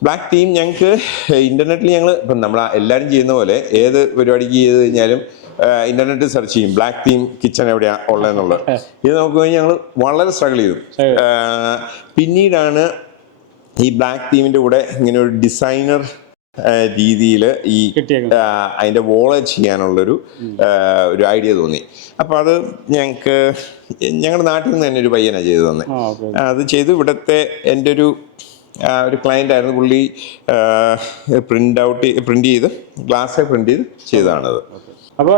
ബ്ലാക്ക് ടീം ഞങ്ങൾക്ക് ഇന്റർനെറ്റിൽ ഞങ്ങൾ ഇപ്പം നമ്മൾ എല്ലാവരും ചെയ്യുന്ന പോലെ ഏത് പരിപാടിക്ക് ചെയ്ത് കഴിഞ്ഞാലും ഇന്റർനെറ്റിൽ സെർച്ച് ചെയ്യും. ബ്ലാക്ക് തീം കിച്ചൺ എവിടെയാണ് ഉള്ളതെന്നുള്ളത്. ഇത് നമുക്ക് കഴിഞ്ഞ് ഞങ്ങൾ വളരെ സ്ട്രഗിൾ ചെയ്തു. പിന്നീടാണ് ഈ ബ്ലാക്ക് തീമിന്റെ കൂടെ ഇങ്ങനെ ഒരു ഡിസൈനർ രീതിയിൽ ഈ അതിന്റെ വോൾ ചെയ്യാനുള്ളൊരു ഒരു ഐഡിയ തോന്നി. അപ്പോൾ അത് ഞങ്ങൾക്ക് ഞങ്ങളുടെ നാട്ടിൽ നിന്ന് തന്നെ ഒരു പയ്യനാണ് ചെയ്തു തന്നെ. അത് ചെയ്തു ഇവിടുത്തെ എന്റെ ഒരു ഒരു ക്ലയന്റ് ആയിരുന്നു പുള്ളി പ്രിന്റ് ഔട്ട് പ്രിന്റ് ചെയ്ത് ഗ്ലാസ് പ്രിന്റ് ചെയ്ത് ചെയ്തതാണത് അപ്പോൾ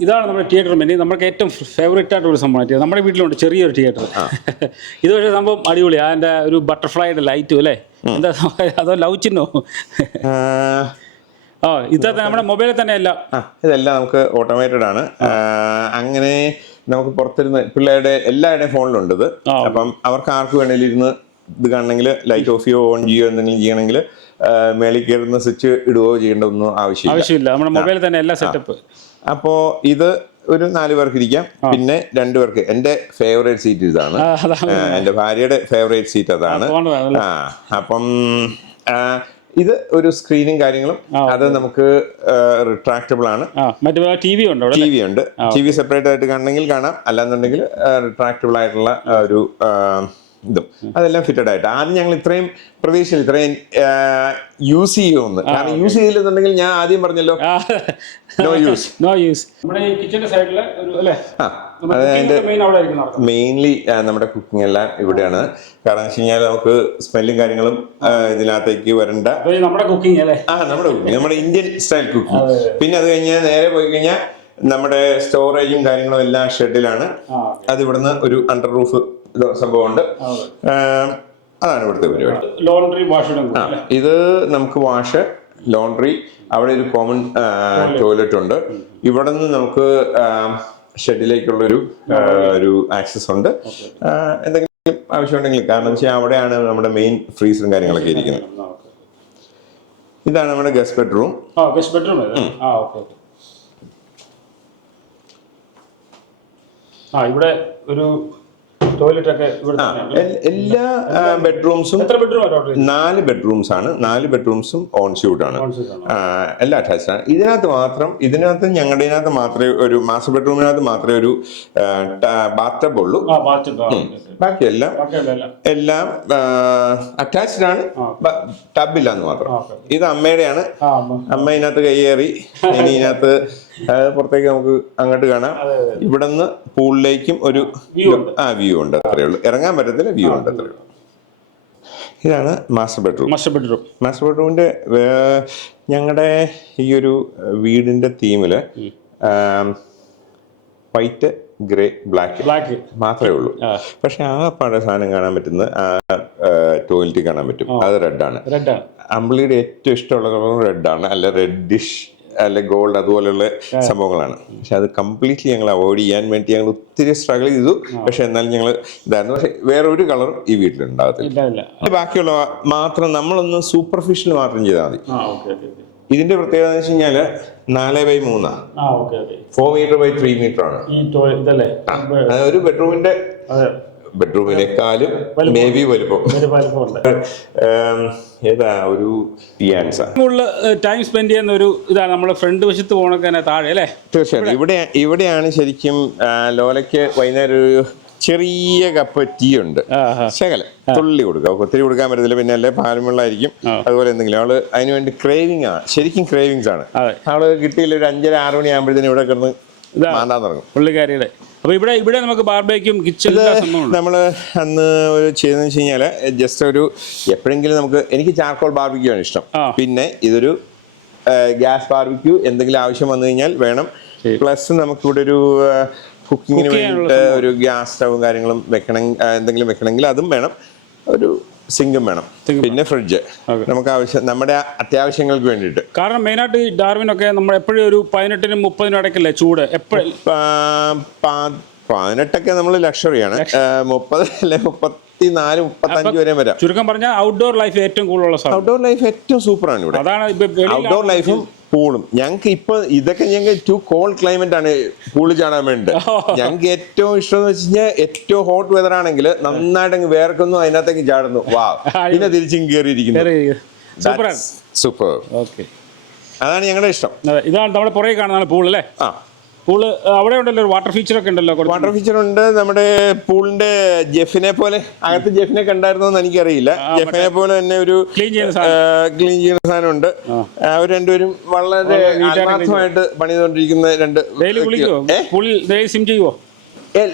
ഇതാണ് നമ്മുടെ തിയേറ്റർ മെനി നമുക്ക് ഏറ്റവും ഫേവറേറ്റ് ആയിട്ടുള്ള ഒരു സംഭവം. നമ്മുടെ വീട്ടിലുണ്ട് ചെറിയൊരു തിയേറ്റർ (laughs) ഇത് പക്ഷേ സംഭവം അടിപൊളി. അതിന്റെ ഒരു ബട്ടർഫ്ലൈയുടെ ലൈറ്റും അല്ലേ? എന്താ അതോ ലവ് ചിഹ്നോ? ആ, (laughs) ഇത് നമ്മുടെ മൊബൈലിൽ തന്നെ എല്ലാം. ഇതെല്ലാം നമുക്ക് ഓട്ടോമേറ്റഡ് ആണ്. അങ്ങനെ നമുക്ക് പുറത്തിരുന്ന് പിള്ളേരുടെ എല്ലാവരുടെയും ഫോണിലുണ്ട്. അപ്പം അവർക്ക് ആർക്ക് വേണേലും ഇരുന്ന് ഇത് കാണണമെങ്കിൽ ലൈറ്റ് ഓഫ് ചെയ്യോ ഓൺ ചെയ്യോ എന്തെങ്കിലും ചെയ്യണമെങ്കിൽ മേളിൽ കയറുന്ന സ്വിച്ച് ഇടുകയോ ചെയ്യേണ്ട ഒന്നും ആവശ്യമില്ല. ആവശ്യമില്ല. നമ്മുടെ മൊബൈലിൽ തന്നെ എല്ലാ സെറ്റപ്പ് അപ്പോ ഇത് ഒരു നാല് പേർക്ക് ഇരിക്കാം. പിന്നെ രണ്ടു പേർക്ക്. എന്റെ ഫേവറേറ്റ് സീറ്റ് ഇതാണ്. എന്റെ എന്റെ ഭാര്യയുടെ ഫേവറേറ്റ് സീറ്റ് അതാണ്. ആ അപ്പം ഇത് ഒരു സ്ക്രീനും കാര്യങ്ങളും അത് നമുക്ക് റിട്രാക്റ്റബിൾ ആണ്. ടി വി ഉണ്ട് ടി വി ഉണ്ട്. ടി വി സെപ്പറേറ്റ് ആയിട്ട് കാണണമെങ്കിൽ കാണാം. അല്ലാന്നുണ്ടെങ്കിൽ റിട്രാക്റ്റബിൾ ആയിട്ടുള്ള ഒരു ഇതും. അതെല്ലാം ഫിറ്റഡ് ആയിട്ട്. ആദ്യം ഞങ്ങൾ ഇത്രയും പ്രതീക്ഷയിൽ ഇത്രയും യൂസ് ചെയ്യുമെന്ന്. കാരണം യൂസ് ചെയ്തില്ലെന്നുണ്ടെങ്കിൽ ഞാൻ ആദ്യം പറഞ്ഞല്ലോ നോ യൂസ് നോ യൂസ് നമ്മുടെ കിച്ചന്റെ സൈഡിൽ ഒരു അല്ലേ? ആ അതിന്റെ മെയിൻ അവിടെ ആയിരിക്കും മെയിൻലി നമ്മുടെ കുക്കിംഗ് എല്ലാം ഇവിടെയാണ്. കാരണം വെച്ച് കഴിഞ്ഞാൽ നമുക്ക് സ്മെല്ലും കാര്യങ്ങളും ഇതിനകത്തേക്ക് വരണ്ട. നമ്മുടെ കുക്കിംഗ് അല്ലേ? ആ നമ്മുടെ കുക്കിംഗ് നമ്മുടെ ഇന്ത്യൻ സ്റ്റൈൽ കുക്കിംഗ് പിന്നെ അത് കഴിഞ്ഞാൽ നേരെ പോയി കഴിഞ്ഞാൽ നമ്മുടെ സ്റ്റോറേജും കാര്യങ്ങളും എല്ലാം ഷെഡിലാണ് അത് ഇവിടുന്ന് ഒരു അണ്ടർ റൂഫ് സംഭവമുണ്ട്. ഉണ്ട് അതാണ് ഇവിടുത്തെ പരിപാടി. ലോണ്ടറി വാഷ് ആ, ഇത് നമുക്ക് വാഷ് ലോണ്ടറി അവിടെ ഒരു കോമൺ ടോയ്ലറ്റ്. ഉണ്ട് ഇവിടെ നിന്ന് നമുക്ക് ഷെഡിലേക്കുള്ളൊരു ഒരു ആക്സസ് ഉണ്ട്. എന്തെങ്കിലും ആവശ്യമുണ്ടെങ്കിൽ കാരണം വെച്ചാൽ അവിടെയാണ് നമ്മുടെ മെയിൻ ഫ്രീസറും കാര്യങ്ങളൊക്കെ ഇരിക്കുന്നത്. ഇതാണ് നമ്മുടെ ഗസ്റ്റ് ബെഡ്റൂം. ഗസ്റ്റ് ബെഡ്റൂം ആ ഓക്കെ. ആ ഇവിടെ ഒരു എല്ലാ ബെഡ്റൂംസും നാല് ബെഡ്റൂംസ് ആണ് നാല് ബെഡ്റൂംസും ഓൺ സ്യൂട്ട് ആണ്. എല്ലാ അറ്റാച്ച്ഡ് ആണ്. ഇതിനകത്ത് മാത്രം ഇതിനകത്ത് ഞങ്ങളുടെ ഇതിനകത്ത് മാത്രമേ ഒരു മാസ്റ്റർ ബെഡ്റൂമിനകത്ത് മാത്രമേ ഒരു ബാത്തബ് ഉള്ളൂ. ബാക്കിയെല്ലാം എല്ലാം അറ്റാച്ച്ഡ് ആണ്. ടബ് ഇല്ലാന്ന് മാത്രം. ഇത് അമ്മയുടെയാണ്. അമ്മ. ഇതിനകത്ത് കയ്യേറി (laughs) ഇനി ഇതിനകത്ത് പുറത്തേക്ക് നമുക്ക് അങ്ങോട്ട് കാണാം. ഇവിടെ നിന്ന് പൂളിലേക്കും ഒരു. ആ വ്യൂ ഉണ്ട്. അത്രയേ ഉള്ളൂ. ഇറങ്ങാൻ പറ്റത്തില്ല വ്യൂ ഉണ്ട് അത്രയേ ഉള്ളൂ. ഇതാണ് master bedroom. Master bedroom. Master ബെഡ്റൂമിന്റെ ഞങ്ങളുടെ ഈ ഒരു വീടിന്റെ തീമിൽ വൈറ്റ് ഗ്രേ ബ്ലാക്ക് ബ്ലാക്ക്. മാത്രമേ ഉള്ളൂ. പക്ഷെ ആ പാടെ സാധനം കാണാൻ പറ്റുന്ന ആ ടോയ്ലറ്റ് കാണാൻ പറ്റും. അത് റെഡ് ആണ് അമ്പിളിയുടെ ഏറ്റവും ഇഷ്ടമുള്ള കളറും ആണ് അല്ല റെഡിഷ് അല്ല ഗോൾഡ് അതുപോലെയുള്ള സംഭവങ്ങളാണ്. പക്ഷെ അത് കംപ്ലീറ്റ്ലി ഞങ്ങൾ അവോയ്ഡ് ചെയ്യാൻ വേണ്ടി ഞങ്ങൾ ഒത്തിരി സ്ട്രഗിൾ ചെയ്തു. പക്ഷെ എന്നാലും ഞങ്ങൾ ഇതായിരുന്നു. പക്ഷെ വേറെ ഒരു കളറും ഈ വീട്ടിലുണ്ടാകത്തില്ല. ബാക്കിയുള്ള മാത്രം നമ്മളൊന്ന് സൂപ്പർഫിഷ്യൽ മാത്രം ചെയ്താൽ മതി. ഇതിന്റെ പ്രത്യേകത എന്ന് വെച്ച് കഴിഞ്ഞാൽ നാല് ബൈ മൂന്നാ. Four metre by three metre ആണ്. ഒരു ബെഡ്റൂമിന്റെ ബെഡ്റൂമിനേക്കാളും ബി വലുപ്പം. ഏതാ ഒരു ടൈം സ്പെൻഡ് ചെയ്യുന്ന ഒരു ഇതാണ്. നമ്മുടെ ഫ്രണ്ട് വശത്ത് പോകണൊക്കെ തന്നെ താഴെ അല്ലേ? തീർച്ചയായിട്ടും. ഇവിടെ ഇവിടെയാണ് ശരിക്കും ലോലയ്ക്ക് വൈകുന്നേരം ഒരു ചെറിയ കപ്പ് ടീ ഉണ്ട്. ശകല. തുള്ളി കൊടുക്കുക. ഒത്തിരി കൊടുക്കാൻ പറ്റത്തില്ല. പിന്നെ അല്ലെ പാലുമുള്ളായിരിക്കും. അതുപോലെ എന്തെങ്കിലും. അവൾ അതിന് വേണ്ടി ക്രേവിംഗ് ആണ് ശരിക്കും ക്രേവിങ്സ് ആണ്. അവൾ കിട്ടിയില്ല ഒരു അഞ്ചര ആറ് മണി ആകുമ്പോഴത്തേനും ഇവിടെ കിടന്ന്. മാണ്ടാൻ തുടങ്ങും. പുള്ളിക്കാരിയുടെ അപ്പൊ ഇവിടെ ഇവിടെ നമുക്ക് ബാർബേക്കും കിച്ചൺ നമ്മൾ അന്ന് ഒരു ചെയ്തെന്ന് വെച്ച് കഴിഞ്ഞാൽ ജസ്റ്റ് ഒരു എപ്പോഴെങ്കിലും നമുക്ക് എനിക്ക് ചാർക്കോൾ ബാർബിക്യൂ ആണ് ഇഷ്ടം. പിന്നെ ഇതൊരു ഗ്യാസ് ബാർബിക്യൂ എന്തെങ്കിലും ആവശ്യം വന്നു കഴിഞ്ഞാൽ വേണം. പ്ലസ് നമുക്കിവിടെ ഒരു കുക്കിങ്ങിന് വേണ്ടി വേണ്ടിയിട്ട് ഒരു ഗ്യാസ് സ്റ്റവും കാര്യങ്ങളും വെക്കണം എന്തെങ്കിലും വെക്കണമെങ്കിൽ അതും വേണം. ഒരു സിങ്കും വേണം. പിന്നെ ഫ്രിഡ്ജ്. നമുക്ക് ആവശ്യം നമ്മുടെ അത്യാവശ്യങ്ങൾക്ക് വേണ്ടിയിട്ട്. കാരണം മെയിനായിട്ട് ഈ ഡാർവിനൊക്കെ നമ്മൾ എപ്പോഴും ഒരു പതിനെട്ടിനും മുപ്പതിനും ഇടയ്ക്കല്ലേ ചൂട്? എപ്പോഴും പതിനെട്ടൊക്കെ നമ്മൾ ലക്ഷറിയാണ്. മുപ്പത് അല്ലെ മുപ്പത്തി നാല് മുപ്പത്തി വരെ വരാം. ചുരുക്കം പറഞ്ഞാൽ ഔട്ട്ഡോർ ലൈഫ് ഏറ്റവും കൂടുതലുള്ള ഔട്ട്ഡോർ ലൈഫ് ഏറ്റവും സൂപ്പറാണ് ഇവിടെ. അതാണ് ഇപ്പൊ ഔട്ട്ഡോർ ലൈഫും പൂളും ഞങ്ങൾക്ക് ഇപ്പൊ ഇതൊക്കെ ഞങ്ങൾക്ക് ടു കോൾഡ് ക്ലൈമറ്റ് ആണ് പൂൾ ചാടാൻ വേണ്ടി (laughs) ഞങ്ങൾക്ക് ഏറ്റവും ഇഷ്ടം എന്ന് വെച്ച് കഴിഞ്ഞാൽ ഏറ്റവും ഹോട്ട് വെതർ ആണെങ്കിൽ നന്നായിട്ട് അങ്ങ് വേർക്കുന്നു അതിനകത്തേക്ക് ചാടുന്നു. (laughs) വാ പിന്നെ തിരിച്ചും കയറിയിരിക്കുന്നു സൂപ്പർ ഓക്കെ അതാണ് ഞങ്ങളുടെ ഇഷ്ടം. ഇതാണ് നമ്മുടെ പുറകെ കാണുന്നതാണ് പൂൾ അല്ലേ? ആ. പൂൾ അവിടെ ഉണ്ടല്ലോ വാട്ടർ ഫീച്ചർ ഒക്കെ ഉണ്ടല്ലോ വാട്ടർ ഫീച്ചർ ഉണ്ട്. നമ്മുടെ പൂളിന്റെ ജെഫിനെ പോലെ. അകത്ത് ജെഫിനെ കണ്ടായിരുന്നു എന്ന് എനിക്കറിയില്ല. ജെഫിനെ പോലെ തന്നെ ഒരു ക്ലീൻ ചെയ്യുന്ന ക്ലീൻ ചെയ്യുന്ന സാധനമുണ്ട്. അവർ രണ്ടുപേരും വളരെ ആത്മാർത്ഥമായിട്ട് പണിതുകൊണ്ടിരിക്കുന്ന രണ്ട് സിം ചെയ്യുവോ?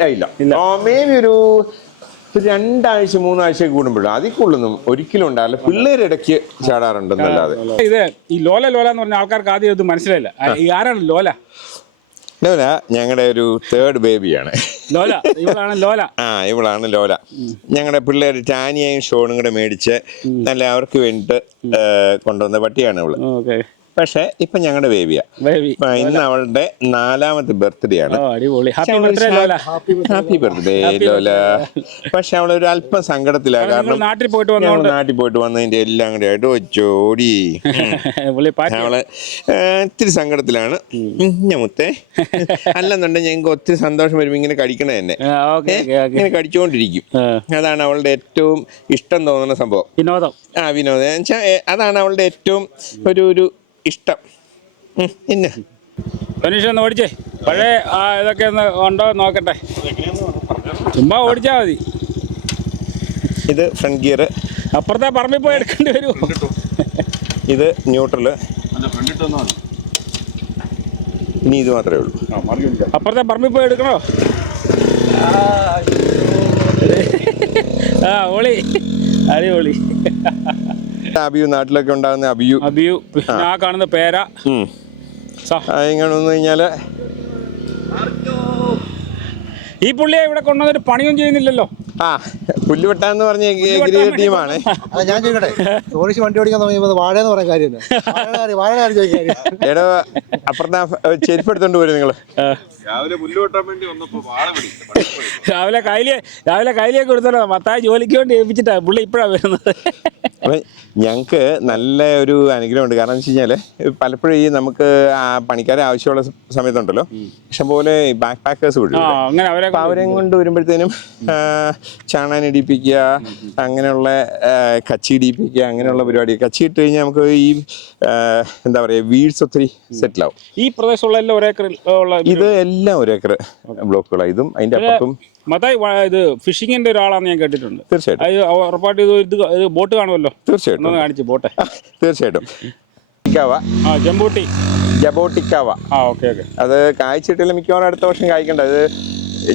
ഇല്ല, മേ ബി ഒരു ഒരു രണ്ടാഴ്ച മൂന്നാഴ്ച കൂടുമ്പോഴും? അതിൽ കൂടുതലൊന്നും ഒരിക്കലും ഉണ്ടാവില്ല. പിള്ളേർ ഇടയ്ക്ക് ചാടാറുണ്ടെന്നല്ലാതെ ഇത് ഈ ലോല ലോല എന്ന് പറഞ്ഞ ആൾക്കാർക്ക് ആദ്യം ഇത് മനസ്സിലായില്ല. ആരാണ് ലോല? ലോല ഞങ്ങളുടെ ഒരു തേർഡ് ബേബിയാണ് ലോല ഇവളാണ് ലോല. ആ ഇവളാണ് ലോല. ഞങ്ങളുടെ പിള്ളേർ ടാനിയയും ഷോണും കൂടെ മേടിച്ച് നല്ല അവർക്ക് വേണ്ടിയിട്ട് കൊണ്ടുവന്ന പട്ടിയാണ് ഇവൾ. പക്ഷെ ഇപ്പൊ ഞങ്ങളുടെ ഇപ്പൊ ഇന്ന് അവളുടെ നാലാമത്തെ ബർത്ത്ഡേ ആണ്. ഓ അടിപൊളി. Happy birthday Lola happy birthday Lola പക്ഷെ അവളൊരു അല്പം സങ്കടത്തിലാ. കാരണം നാട്ടിൽ പോയിട്ട് വന്നു നാട്ടിൽ പോയിട്ട് വന്നതിന്റെ എല്ലാം കൂടെ ആയിട്ട് (laughs) പാറ്റി അവൾ ഏ, ഇത്തിരി സങ്കടത്തിലാണ്. ഉം, ഞമുത്തേ അല്ലെന്നുണ്ടെങ്കിൽ ഞങ്ങൾക്ക് ഒത്തിരി സന്തോഷം വരുമ്പോ ഇങ്ങനെ കടിക്കണ തന്നെ ഓക്കെ ഓക്കെ ഓക്കെ. ഇങ്ങനെ കടിച്ചുകൊണ്ടിരിക്കും അതാണ് അവളുടെ ഏറ്റവും ഇഷ്ടം തോന്നുന്ന സംഭവം. വിനോദം. ആ വിനോദം. അതാണ് അവളുടെ ഏറ്റവും ഒരു ഒരു ഇഷ്ടം. ഇന്ന്. തനീഷ് ഒന്ന് ഓടിച്ചേ. പഴയ ആ ഇതൊക്കെ ഒന്ന് ഉണ്ടോ എന്ന് നോക്കട്ടെ. ചുമ്മാ ഓടിച്ചാൽ മതി. ഇത് ഫ്രണ്ട് ഗിയർ അപ്പുറത്തെ പറമ്പിൽ പോയി എടുക്കേണ്ടി വരുമോ ഇത് ന്യൂട്രൽ ഇനി ഇത് മാത്രമേ ഉള്ളൂ. അപ്പുറത്തെ പറമ്പിൽ പോയി എടുക്കണോ? ആ ഓളി. അടിപൊളി. അബിയു നാട്ടിലൊക്കെ ഉണ്ടാകുന്ന അബിയു. അബിയു പിന്നെ ആ കാണുന്ന പേര. കഴിഞ്ഞാൽ ഇങ്ങനെ വന്നു ഈ പുള്ളിയെ ഇവിടെ കൊണ്ടുവന്നിട്ട് പണിയും ചെയ്യുന്നില്ലല്ലോ. ആ പുല്ല് വെട്ടാന്ന് പറഞ്ഞ ടീമാണ്. ഞാൻ ചോദിക്കട്ടെ ടൂറിസ്റ്റ് വണ്ടി ഓടിക്കാൻ തുടങ്ങിയപ്പോൾ എന്ന് പറയാൻ കാര്യം. ചോദിക്കാൻ എടോ അപ്പുറത്തെ ചെരുപ്പ് എടുത്തോണ്ട് പോരും നിങ്ങൾ. രാവിലെ കായലിയെ രാവിലെ കൈലിയൊക്കെ കൊടുത്തല്ലോ മത്തായി ജോലിക്ക് വേണ്ടി ഏൽപ്പിച്ചിട്ടാ പുള്ളി ഇപ്പോഴാണ് വരുന്നത്. അപ്പം ഞങ്ങൾക്ക് നല്ല ഒരു അനുഗ്രഹമുണ്ട്. കാരണം എന്ന് വെച്ച് കഴിഞ്ഞാൽ പലപ്പോഴും ഈ നമുക്ക് ആ പണിക്കാരെ ആവശ്യമുള്ള സമയത്തുണ്ടല്ലോ. ഇഷ്ടംപോലെ ബാക്ക് പാക്കേഴ്സ് വിടും അങ്ങനെ അവരെ കൊണ്ട് വരുമ്പോഴത്തേനും ചാണാൻ ഇടിപ്പിക്കുക അങ്ങനെയുള്ള കച്ചി ഇടിപ്പിക്കുക അങ്ങനെയുള്ള പരിപാടി കച്ചി ഇട്ട് കഴിഞ്ഞാൽ നമുക്ക് ഈ എന്താ പറയുക വീഴ്സ് ഒത്തിരി സെറ്റിൽ ആവും. ഈ പ്രദേശമുള്ള എല്ലാം ഒരേക്കർ ഉള്ള ഇത് എല്ലാം ഒരേക്കർ ഏക്കർ ബ്ലോക്കുകളാണ് ഇതും അതിന്റെ അപ്പുറത്തും മതായി ഇത് ഫിഷിങ്ങിന്റെ ഒരാളാണെന്ന് ഞാൻ കേട്ടിട്ടുണ്ട്. തീർച്ചയായിട്ടും. ഉറപ്പായിട്ട് ഇത് ഇത് ഇത് ബോട്ട് കാണുമല്ലോ? തീർച്ചയായിട്ടും. കാണിച്ചു ബോട്ടെ. തീർച്ചയായിട്ടും. ആ ജമ്പൂട്ടി ജബോട്ടിക്കാവ ആ ഓക്കെ ഓക്കെ. അത് കായ്ച്ചിട്ടില്ല മിക്കവാറും അടുത്ത വർഷം കായ്ക്കണ്ട. അത്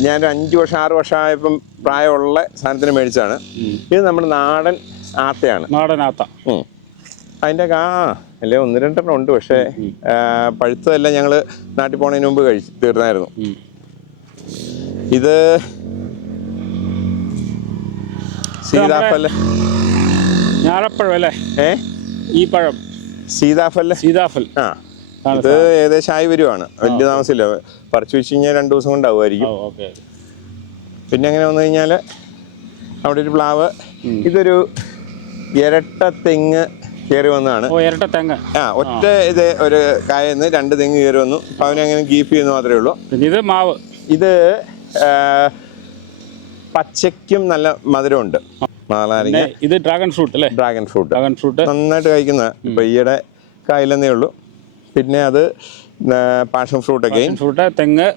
ഞാൻ അഞ്ച് വർഷം ആറ് വർഷം ആയപ്പം പ്രായമുള്ള സാധനത്തിന് മേടിച്ചാണ് ഇത് നമ്മുടെ നാടൻ ആത്തയാണ്. നാടൻ ഉം. അതിന്റെ ആ അല്ലേ? ഒന്ന് രണ്ടെണ്ണം ഉണ്ട് പക്ഷേ പഴുത്തതെല്ലാം ഞങ്ങൾ നാട്ടിൽ പോണതിന് മുമ്പ് കഴിച്ച് തീർന്നായിരുന്നു. ഇത് സീതാഫൽ ഞാറപ്പഴം അല്ലേ? ഏ? ഈ പഴം. സീതാഫൽ സീതാഫൽ. ആ. ഇത് ഏകദേശം ആയി വരുവാണ്. വലിയ താമസമില്ല. പറിച്ചു വെച്ച് കഴിഞ്ഞാൽ രണ്ടു ദിവസം കൊണ്ടാവുമായിരിക്കും. പിന്നെ അങ്ങനെ വന്നു കഴിഞ്ഞാൽ അവിടെ ഒരു പ്ലാവ്. ഇതൊരു ഇരട്ട തെങ്ങ് കയറി വന്നതാണ്. ഇരട്ട തെങ്ങ്. ആ ഒറ്റ ഇത് ഒരു കായെന്ന് രണ്ട് തെങ്ങ് കയറി വന്നു. അപ്പൊ അവനങ്ങനെ കീപ്പ് ചെയ്യുന്ന മാത്രമേ ഉള്ളൂ. പിന്നെ ഇത് മാവ്. ഇത് പച്ചയ്ക്കും നല്ല മധുരമുണ്ട്. മാളാരിങ്ങ ഇത് ഡ്രാഗൺ ഫ്രൂട്ട് അല്ലേ? ഡ്രാഗൺ ഫ്രൂട്ട് ഡ്രാഗൺ ഫ്രൂട്ട് നന്നായിട്ട് കഴിക്കുന്ന ബയ്യയുടെ ഈയിടെ കായില്ലെന്നേ ഉള്ളൂ. പിന്നെ അത് പാഷൻ ഫ്രൂട്ട് ഒക്കെ ഫ്രൂട്ട് തെങ്ങ്.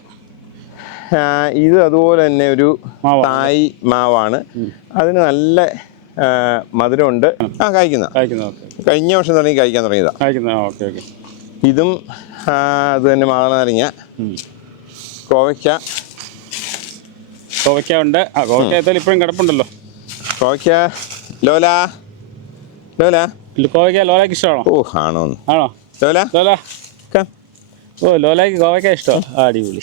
ഇത് അതുപോലെ തന്നെ ഒരു. തായ് മാവാണ്. അതിന് നല്ല മധുരമുണ്ട്. ആ കായ്ക്കുന്ന ഓക്കെ. കഴിഞ്ഞ വർഷം തുടങ്ങി കഴിക്കാൻ തുടങ്ങിയതാ. കായ്ക്കുന്നത് ഓക്കെ ഓക്കെ. ഇതും അത് തന്നെ മാതള നാരങ്ങ കോവയ്ക്ക. കോവയ്ക്ക ഉണ്ട്. ആ കോവയ്ക്ക ഇപ്പോഴും കിടപ്പുണ്ടല്ലോ. കോവയ്ക്ക ലോല. ലോല. കോവയ്ക്ക ലോലയ്ക്ക് ഇഷ്ടമാണോ? ഓ ആണോ? ആണോ? ലോല. ലോല. ഓ ലോലയ്ക്ക് കോവയ്ക്ക ഇഷ്ടമാണ് അടിപൊളി.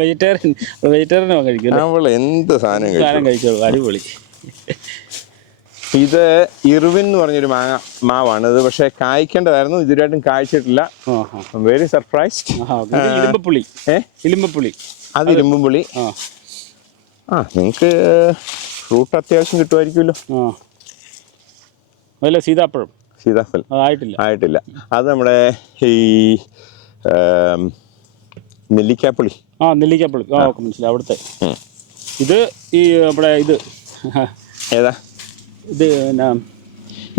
വെജിറ്റേറിയൻ വെജിറ്റേറിയൻ കഴിക്കും എന്ത് സാധനം സാധനം കഴിച്ചോളൂ അടിപൊളി. ഇത് ഇർവിൻ എന്ന് പറഞ്ഞൊരു മാങ്ങ മാവാണ്. ഇത് പക്ഷേ കായ്ക്കേണ്ടതായിരുന്നു. ഇതുവരെയായിട്ടും കായ്ച്ചിട്ടില്ല. വെരി സർപ്രൈസ്ഡ് ഇലുമ്പപ്പുളി ഏ? ഇലുമ്പപ്പുളി അത് ഇരുമ്പും പുളി ആ. നിങ്ങൾക്ക് ഫ്രൂട്ട് അത്യാവശ്യം കിട്ടുമായിരിക്കുമല്ലോ. അതല്ല സീതാപ്പഴം. സീതാഫൽ അതായിട്ടില്ല ആയിട്ടില്ല. അത് നമ്മുടെ ഈ നെല്ലിക്കാപ്പുളി. ആ നെല്ലിക്കാപ്പുളി. ആ ഓക്കെ മനസ്സിലായി. അവിടുത്തെ. ഇത് ഈ നമ്മുടെ ഇത്. ഏതാ? ഇത് പിന്നെ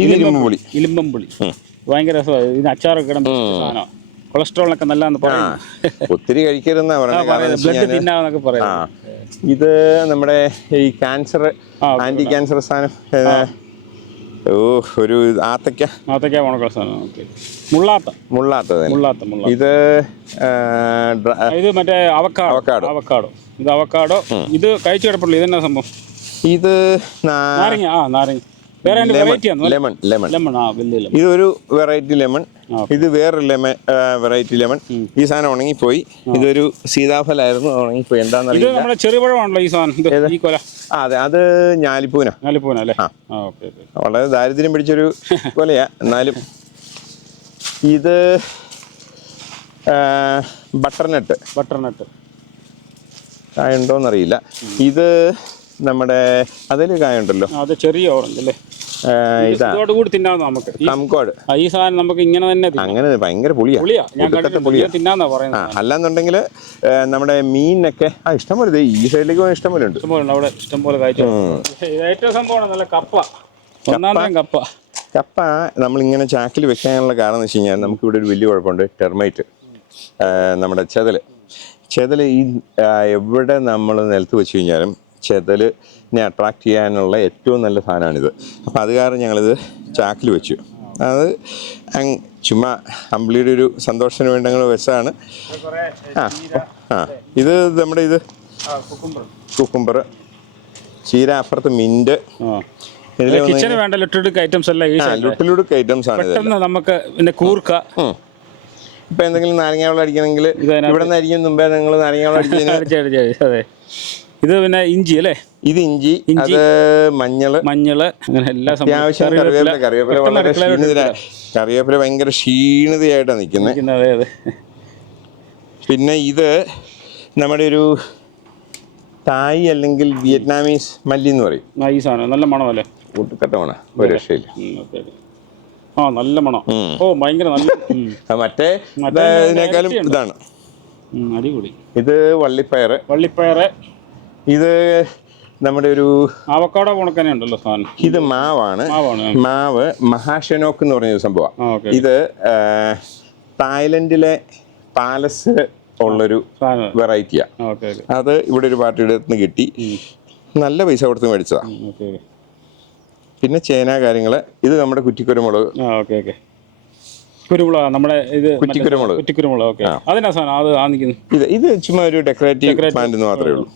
ഇത് ഇലിമ്പമ്പുളി ഭയങ്കര രസമാണ് ഇതിന് അച്ചാറൊക്കെ ഇടാൻ പറ്റിയ സാധനമാണ് കൊളസ്ട്രോളിനൊക്കെ നല്ലതെന്ന് ഒത്തിരി കഴിക്കരുതെന്നാ പറയുന്നത് ബ്ലഡ് തിന്നാന്നൊക്കെ ഇത് നമ്മുടെ ഈ ക്യാൻസർ ആന്റി ക്യാൻസർ സാധനം ഓ ഒരു ആത്തക്ക. ആത്തക്ക ഉണക്ക സാധനം. ഓക്കെ. മുള്ളാത്ത. മുള്ളാത്ത മുള്ള ഇത് ഇത് മറ്റേ. അവക്കാടോ. ഇത് അവക്കാടോ. ഇത് കഴിച്ചു കിടപ്പുള്ളൂ. ഇതെന്നാ സംഭവം? ഇത് നാരങ്ങ ആ നാരങ്ങ. വേറെ ലെമൺ. Lemon lemon. ആ വലിയ ലെമൺ. ഇതൊരു വെറൈറ്റി ലെമൺ. ഇത് വേറൊരു ലെമൺ വെറൈറ്റി ലെമൺ. ഈ സാധനം ഉണങ്ങിപ്പോയി. ഇതൊരു സീതാഫലായിരുന്നു ഉണങ്ങിപ്പോയി. ഇത് എന്താണെന്നറിയില്ല നമ്മുടെ ചെറുപഴമാണല്ലോ ഈ സാധനം. ഈ കൊല. അതെ അത് ഞാലിപ്പൂന ഞാലിപ്പൂന അല്ലേ? വളരെ ദാരിദ്ര്യം പിടിച്ചൊരു (laughs) കൊലയാ. എന്നാലും ഇത് ബട്ടർനട്ട്. ബട്ടർനട്ട്. ഉണ്ടോന്നറിയില്ല. ഇത് നമ്മുടെ അതിൽ കായുണ്ടല്ലോ. അത് ചെറിയ ഓറഞ്ച് അല്ലേ? ഇതാ ഇതോട് കൂടി തിന്നാവുന്ന നമുക്ക്. കംകോട്. ഈ സാധനം നമുക്ക് ഇങ്ങനെ തന്നെ തിന്നാം. അങ്ങനെ ഭയങ്കര പുളിയാ. പുളിയാ. തിന്നാന്നാ പറയുന്നത്. അല്ലാന്നുണ്ടെങ്കിൽ നമ്മുടെ മീനൊക്കെ ആ ഇഷ്ടംപോലെ ഈ സൈഡിലേക്ക് പോകാൻ ഇഷ്ടംപോലെ ഉണ്ട് ഇഷ്ടംപോലെ അവിടെ ഇഷ്ടംപോലെ കാഴ്ച ഏറ്റവും സംഭവമാണ് നല്ല കപ്പ. ഒന്നാം കപ്പ. കപ്പ നമ്മളിങ്ങനെ ചാക്കിൽ വെക്കാനുള്ള കാരണം എന്ന് വെച്ച് കഴിഞ്ഞാൽ നമുക്ക് ഇവിടെ ഒരു വലിയ കുഴപ്പമുണ്ട്. ടെർമൈറ്റ്. നമ്മുടെ ചെതൽ. ചെതൽ ഈ എവിടെ നമ്മൾ നിലത്ത് വെച്ച് കഴിഞ്ഞാലും ചെതലിനെ അട്രാക്ട് ചെയ്യാനുള്ള ഏറ്റവും നല്ല സാധനമാണിത്. അപ്പോൾ അത് കാരണം ഞങ്ങളിത് ചാക്കിൽ വെച്ചു. അത് ചുമ്മാ അമ്പിളിയുടെ ഒരു സന്തോഷത്തിന് വേണ്ടി ഞങ്ങൾ വെച്ചതാണ്. ആ ആ ഇത് നമ്മുടെ ഇത് കുക്കുംബർ. ചീര അപ്പുറത്ത് മിന്റ്. കിച്ചന് വേണ്ട ലുട്ടിലുടുക്ക് ഐറ്റംസ് എല്ലാം ലുട്ടിലുടുക്ക് ഐറ്റംസ് ആണ് പെട്ടെന്ന് നമുക്ക് പിന്നെ കൂർക്ക. ഇപ്പൊ എന്തെങ്കിലും നാരങ്ങാവെള്ളം അടിക്കണമെങ്കിൽ ഇവിടെ നിന്നായിരിക്കും മുമ്പേ നിങ്ങൾ നാരങ്ങാവെള്ളം അടിച്ച് (laughs) അതെ. ഇത് പിന്നെ ഇഞ്ചി അല്ലേ? ഇത് ഇഞ്ചി ഇഞ്ചി. അത് മഞ്ഞൾ. മഞ്ഞൾ അങ്ങനെ എല്ലാ സമയത്തും അത്യാവശ്യം കറിവേപ്പില. കറിവേപ്പില വളരെ കറിവേപ്പില ഭയങ്കര ക്ഷീണിതയായിട്ടാണ് നിൽക്കുന്നത്. അതെ അതെ. പിന്നെ ഇത് നമ്മുടെ ഒരു തായ് അല്ലെങ്കിൽ വിയറ്റ്നാമീസ് മല്ലി എന്ന് പറയും. ഈ സാധനം നല്ല മണമല്ലേ കൂട്ടുകട്ടമാണ് ഒരു രക്ഷയില്ല. ആ നല്ല മണം. ഓ ഭയങ്കര നല്ല മറ്റേ ഇതിനേക്കാളും ഇതാണ്. അടിപൊളി. ഇത് വള്ളിപ്പയർ വള്ളിപ്പയറ് ഇത് നമ്മുടെ ഒരു ആവക്കാട പോണക്കനെ ഉണ്ടല്ലോ സാധനം. ഇത് മാവാണ്. മാവ് മഹാഷനോക്ക് എന്ന് പറഞ്ഞ സംഭവമാണ് ഇത് തായ്ലൻഡിലെ പാലസ് ഉള്ളൊരു വെറൈറ്റിയാ. അത് ഇവിടെ ഒരു പാർട്ടിയുടെ അടുത്ത് നിന്ന് കിട്ടി നല്ല പൈസ കൊടുത്ത് മേടിച്ചതാ. പിന്നെ ചേന കാര്യങ്ങൾ. ഇത് നമ്മുടെ കുറ്റിക്കുരുമുളക്. കുരുമുളക് നമ്മുടെ ഇത് കുറ്റിക്കുരുമുളക്. കുറ്റിക്കുരുമുളക് ഓക്കെ. അതിനാ സാധനം? അത് ഇത് ഇത് ചുമ്മാ ഒരു ഡെക്കറേറ്റീവ് പ്ലാന്റ് മാത്രമേ ഉള്ളൂ.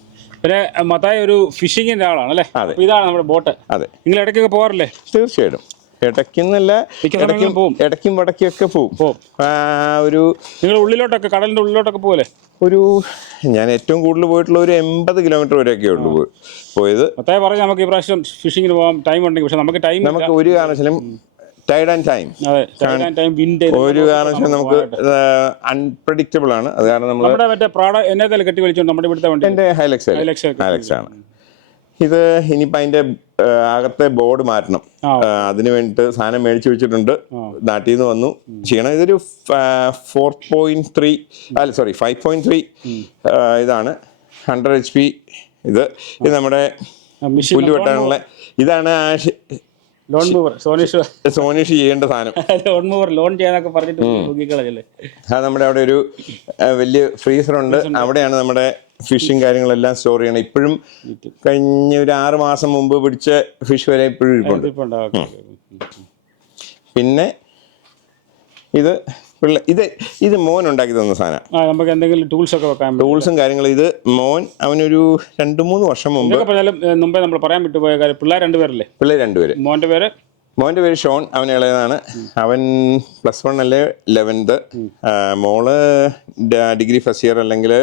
പിന്നെ മത്തായി ഒരു ഫിഷിങ്ങിന്റെ ആളാണ് അല്ലേ? ഇതാണ് നമ്മുടെ ബോട്ട്. അതെ. നിങ്ങൾ ഇടയ്ക്കൊക്കെ പോകാറില്ലേ? തീർച്ചയായിട്ടും. ഇടയ്ക്കെന്നല്ല ഇടയ്ക്കും പോവും. ഇടയ്ക്കും വടക്കൊക്കെ പോവും. ഒരു നിങ്ങൾ ഉള്ളിലോട്ടൊക്കെ കടലിന്റെ ഉള്ളിലോട്ടൊക്കെ പോലെ ഒരു ഞാൻ ഏറ്റവും കൂടുതൽ പോയിട്ടുള്ള ഒരു എൺപത് കിലോമീറ്റർ വരെയൊക്കെ ഉള്ളു പോയി- പോയത്. മത്തായി പറഞ്ഞ് നമുക്ക് ഈ പ്രാവശ്യം ഫിഷിങ്ങിന് പോകാം ടൈം ഉണ്ടെങ്കിൽ പക്ഷെ നമുക്ക് ടൈം നമുക്ക് ഒരു കാരണവശാലും ടൈഡ് ആൻഡ് ടൈം ഒരു കാരണവശാലും നമുക്ക് അൺപ്രഡിക്റ്റബിൾ ആണ്. അത് കാരണം നമ്മൾ കെട്ടി നമ്മുടെ ഇവിടുത്തെ ഹൈലക്സ്. ഹൈലക്സ് ആണ്. ഇത് ഇനിയിപ്പോൾ അതിന്റെ അകത്തെ ബോർഡ് മാറ്റണം. അതിന് വേണ്ടിട്ട് സാധനം മേടിച്ചു വെച്ചിട്ടുണ്ട്. നാട്ടിൽ നിന്ന് വന്നു. ചെയ്യണം. ഇതൊരു ഫോർ പോയിന്റ് ത്രീ അല്ല സോറി ഫൈവ് പോയിന്റ് ത്രീ ഇതാണ്. ഹൺഡ്രഡ് എച്ച് പി ഇത്. ഇത് നമ്മുടെ പുല്ല് വെട്ടാനുള്ള ഇതാണ് ലോൺ മൂവർ സോനീഷ് സോനീഷ് ചെയ്യേണ്ട സാധനം. ലോൺ മൂവർ ലോൺ ചെയ്യാനൊക്കെ പറഞ്ഞിട്ട് അത് നമ്മുടെ അവിടെ ഒരു വലിയ ഫ്രീസർ ഉണ്ട്. അവിടെയാണ് നമ്മുടെ ഫിഷും കാര്യങ്ങളെല്ലാം സ്റ്റോർ ചെയ്യണം ഇപ്പോഴും കഴിഞ്ഞ ഒരു ആറ് മാസം മുമ്പ് പിടിച്ച ഫിഷ് വരെ ഇപ്പോഴും ഇരിപ്പുണ്ട്. പിന്നെ ഇത് പിള്ള ഇത് ഇത് മോൻ ഉണ്ടാക്കി തന്ന സാധനം. ആ നമുക്ക് എന്തെങ്കിലും ടൂൾസ് ഒക്കെ വെക്കാൻ ടൂൾസും കാര്യങ്ങളും ഇത് മോൻ അവനൊരു രണ്ട് മൂന്ന് വർഷം മുമ്പ് ഇതൊക്കെ പറഞ്ഞാലും മുമ്പേ നമ്മൾ പറയാൻ വിട്ടുപോയ കാര്യം പിള്ളേർ രണ്ടുപേരല്ലേ പിള്ളേർ രണ്ടുപേര് മോന്റെ പേര്. മോന്റെ പേര്? ഷോൺ അവൻ ഇളയതാണ്. അവൻ പ്ലസ് വൺ അല്ലേ ലെവൻത്ത് മോൾ ഡിഗ്രി ഫസ്റ്റ് ഇയർ അല്ലെങ്കിൽ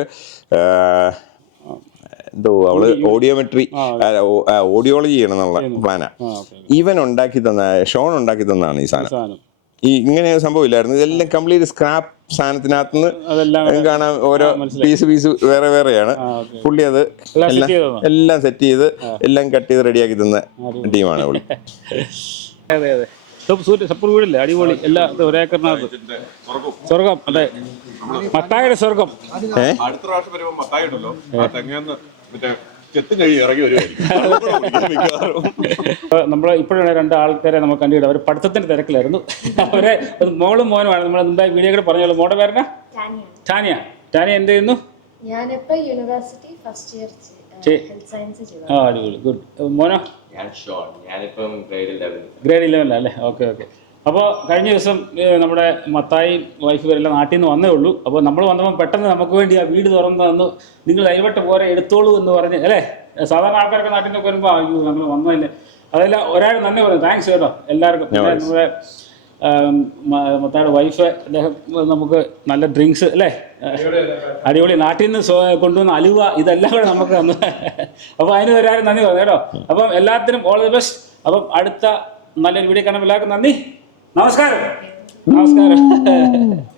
എന്തോ അവൾ ഓഡിയോമെട്രി ഓഡിയോളജി ചെയ്യണം എന്നുള്ള പ്ലാനാ. ആ ഓക്കെ. ഇവൻ ഉണ്ടാക്കി തന്ന ഷോൺ ഉണ്ടാക്കി തന്നാണ് ഈ സാധനം. സാധനം. ഈ ഇങ്ങനെ സംഭവമില്ലായിരുന്നു സംഭവം ഇല്ലായിരുന്നു. ഇതെല്ലാം കംപ്ലീറ്റ് സ്ക്രാപ്പ് സാധനത്തിനകത്തുനിന്ന് അതെല്ലാം കാണാം. ഓരോ പീസ് പീസ് വേറെ വേറെയാണ്. പുള്ളി അത് എല്ലാം എല്ലാം സെറ്റ് ചെയ്ത് എല്ലാം കട്ട് ചെയ്ത് റെഡിയാക്കി തന്ന ടീമാണ് പുള്ളി. (laughs) അതെ അതെ. സൂപ്പർ വീടില്ലേ? അടിപൊളി. എല്ലാ ഒരേ ഒരേക്കറിനകത്ത് സ്വർഗം. സ്വർഗം. അതെ. മത്തായുടെ സ്വർഗം. അടുത്ത പ്രാവശ്യം വരുമ്പോ മത്തായി ചെത്തും കഴിയും ഇറങ്ങി വരുമായിരിക്കും നമ്മൾ ഇപ്പോഴാണ് രണ്ട് ആൾക്കാരെ നമുക്ക് കണ്ടിട്ട് അവർ പഠിത്തത്തിന്റെ തിരക്കിലായിരുന്നു. അവരെ മോളും മോനുമാണ് നമ്മൾ മുമ്പേ വീഡിയോ കൂടെ പറഞ്ഞോളൂ മോടെ പേരന ടാനിയ. ടാനിയ. എന്ത് ചെയ്യുന്നു? ഞാനിപ്പോ യൂണിവേഴ്സിറ്റി ഫസ്റ്റ് ഇയർ ആ അടിപൊളി. ഗുഡ് മോനോ? ഗ്രേഡ് ഇലവനിലല്ലേ ഓക്കെ ഓക്കെ അപ്പോൾ കഴിഞ്ഞ ദിവസം നമ്മുടെ മത്തായി വൈഫ് എല്ലാം നാട്ടിൽ നിന്ന് വന്നേ ഉള്ളൂ. അപ്പോൾ നമ്മൾ വന്നപ്പോൾ പെട്ടെന്ന് നമുക്ക് വേണ്ടി ആ വീട് തുറന്ന് തന്നു നിങ്ങൾ ദൈവട്ട് പോരെ എടുത്തോളൂ എന്ന് പറഞ്ഞ് അല്ലേ? സാധാരണ ആൾക്കാരൊക്കെ നാട്ടിൽ നിന്ന് വരുമ്പോൾ അയ്യോ നമ്മൾ വന്നതല്ലേ? അതെല്ലാം ഒരാൾ നന്ദി പറഞ്ഞു. താങ്ക്സ് കേട്ടോ എല്ലാവർക്കും. നമ്മുടെ മത്തായുടെ വൈഫ് അദ്ദേഹം നമുക്ക് നല്ല ഡ്രിങ്ക്സ് അല്ലേ? അടിപൊളി. നാട്ടിൽ നിന്ന് കൊണ്ടുവന്ന അലുവ ഇതെല്ലാം കൂടെ നമുക്ക് തന്നു. അപ്പോൾ അതിന് ഒരാൾ നന്ദി പറഞ്ഞു കേട്ടോ. അപ്പം എല്ലാത്തിനും ഓൾ ദി ബെസ്റ്റ് അപ്പം അടുത്ത നല്ലൊരു വീഡിയോ കാണാൻ എല്ലാവർക്കും നന്ദി. നമസ്കാരം. നമസ്കാരം.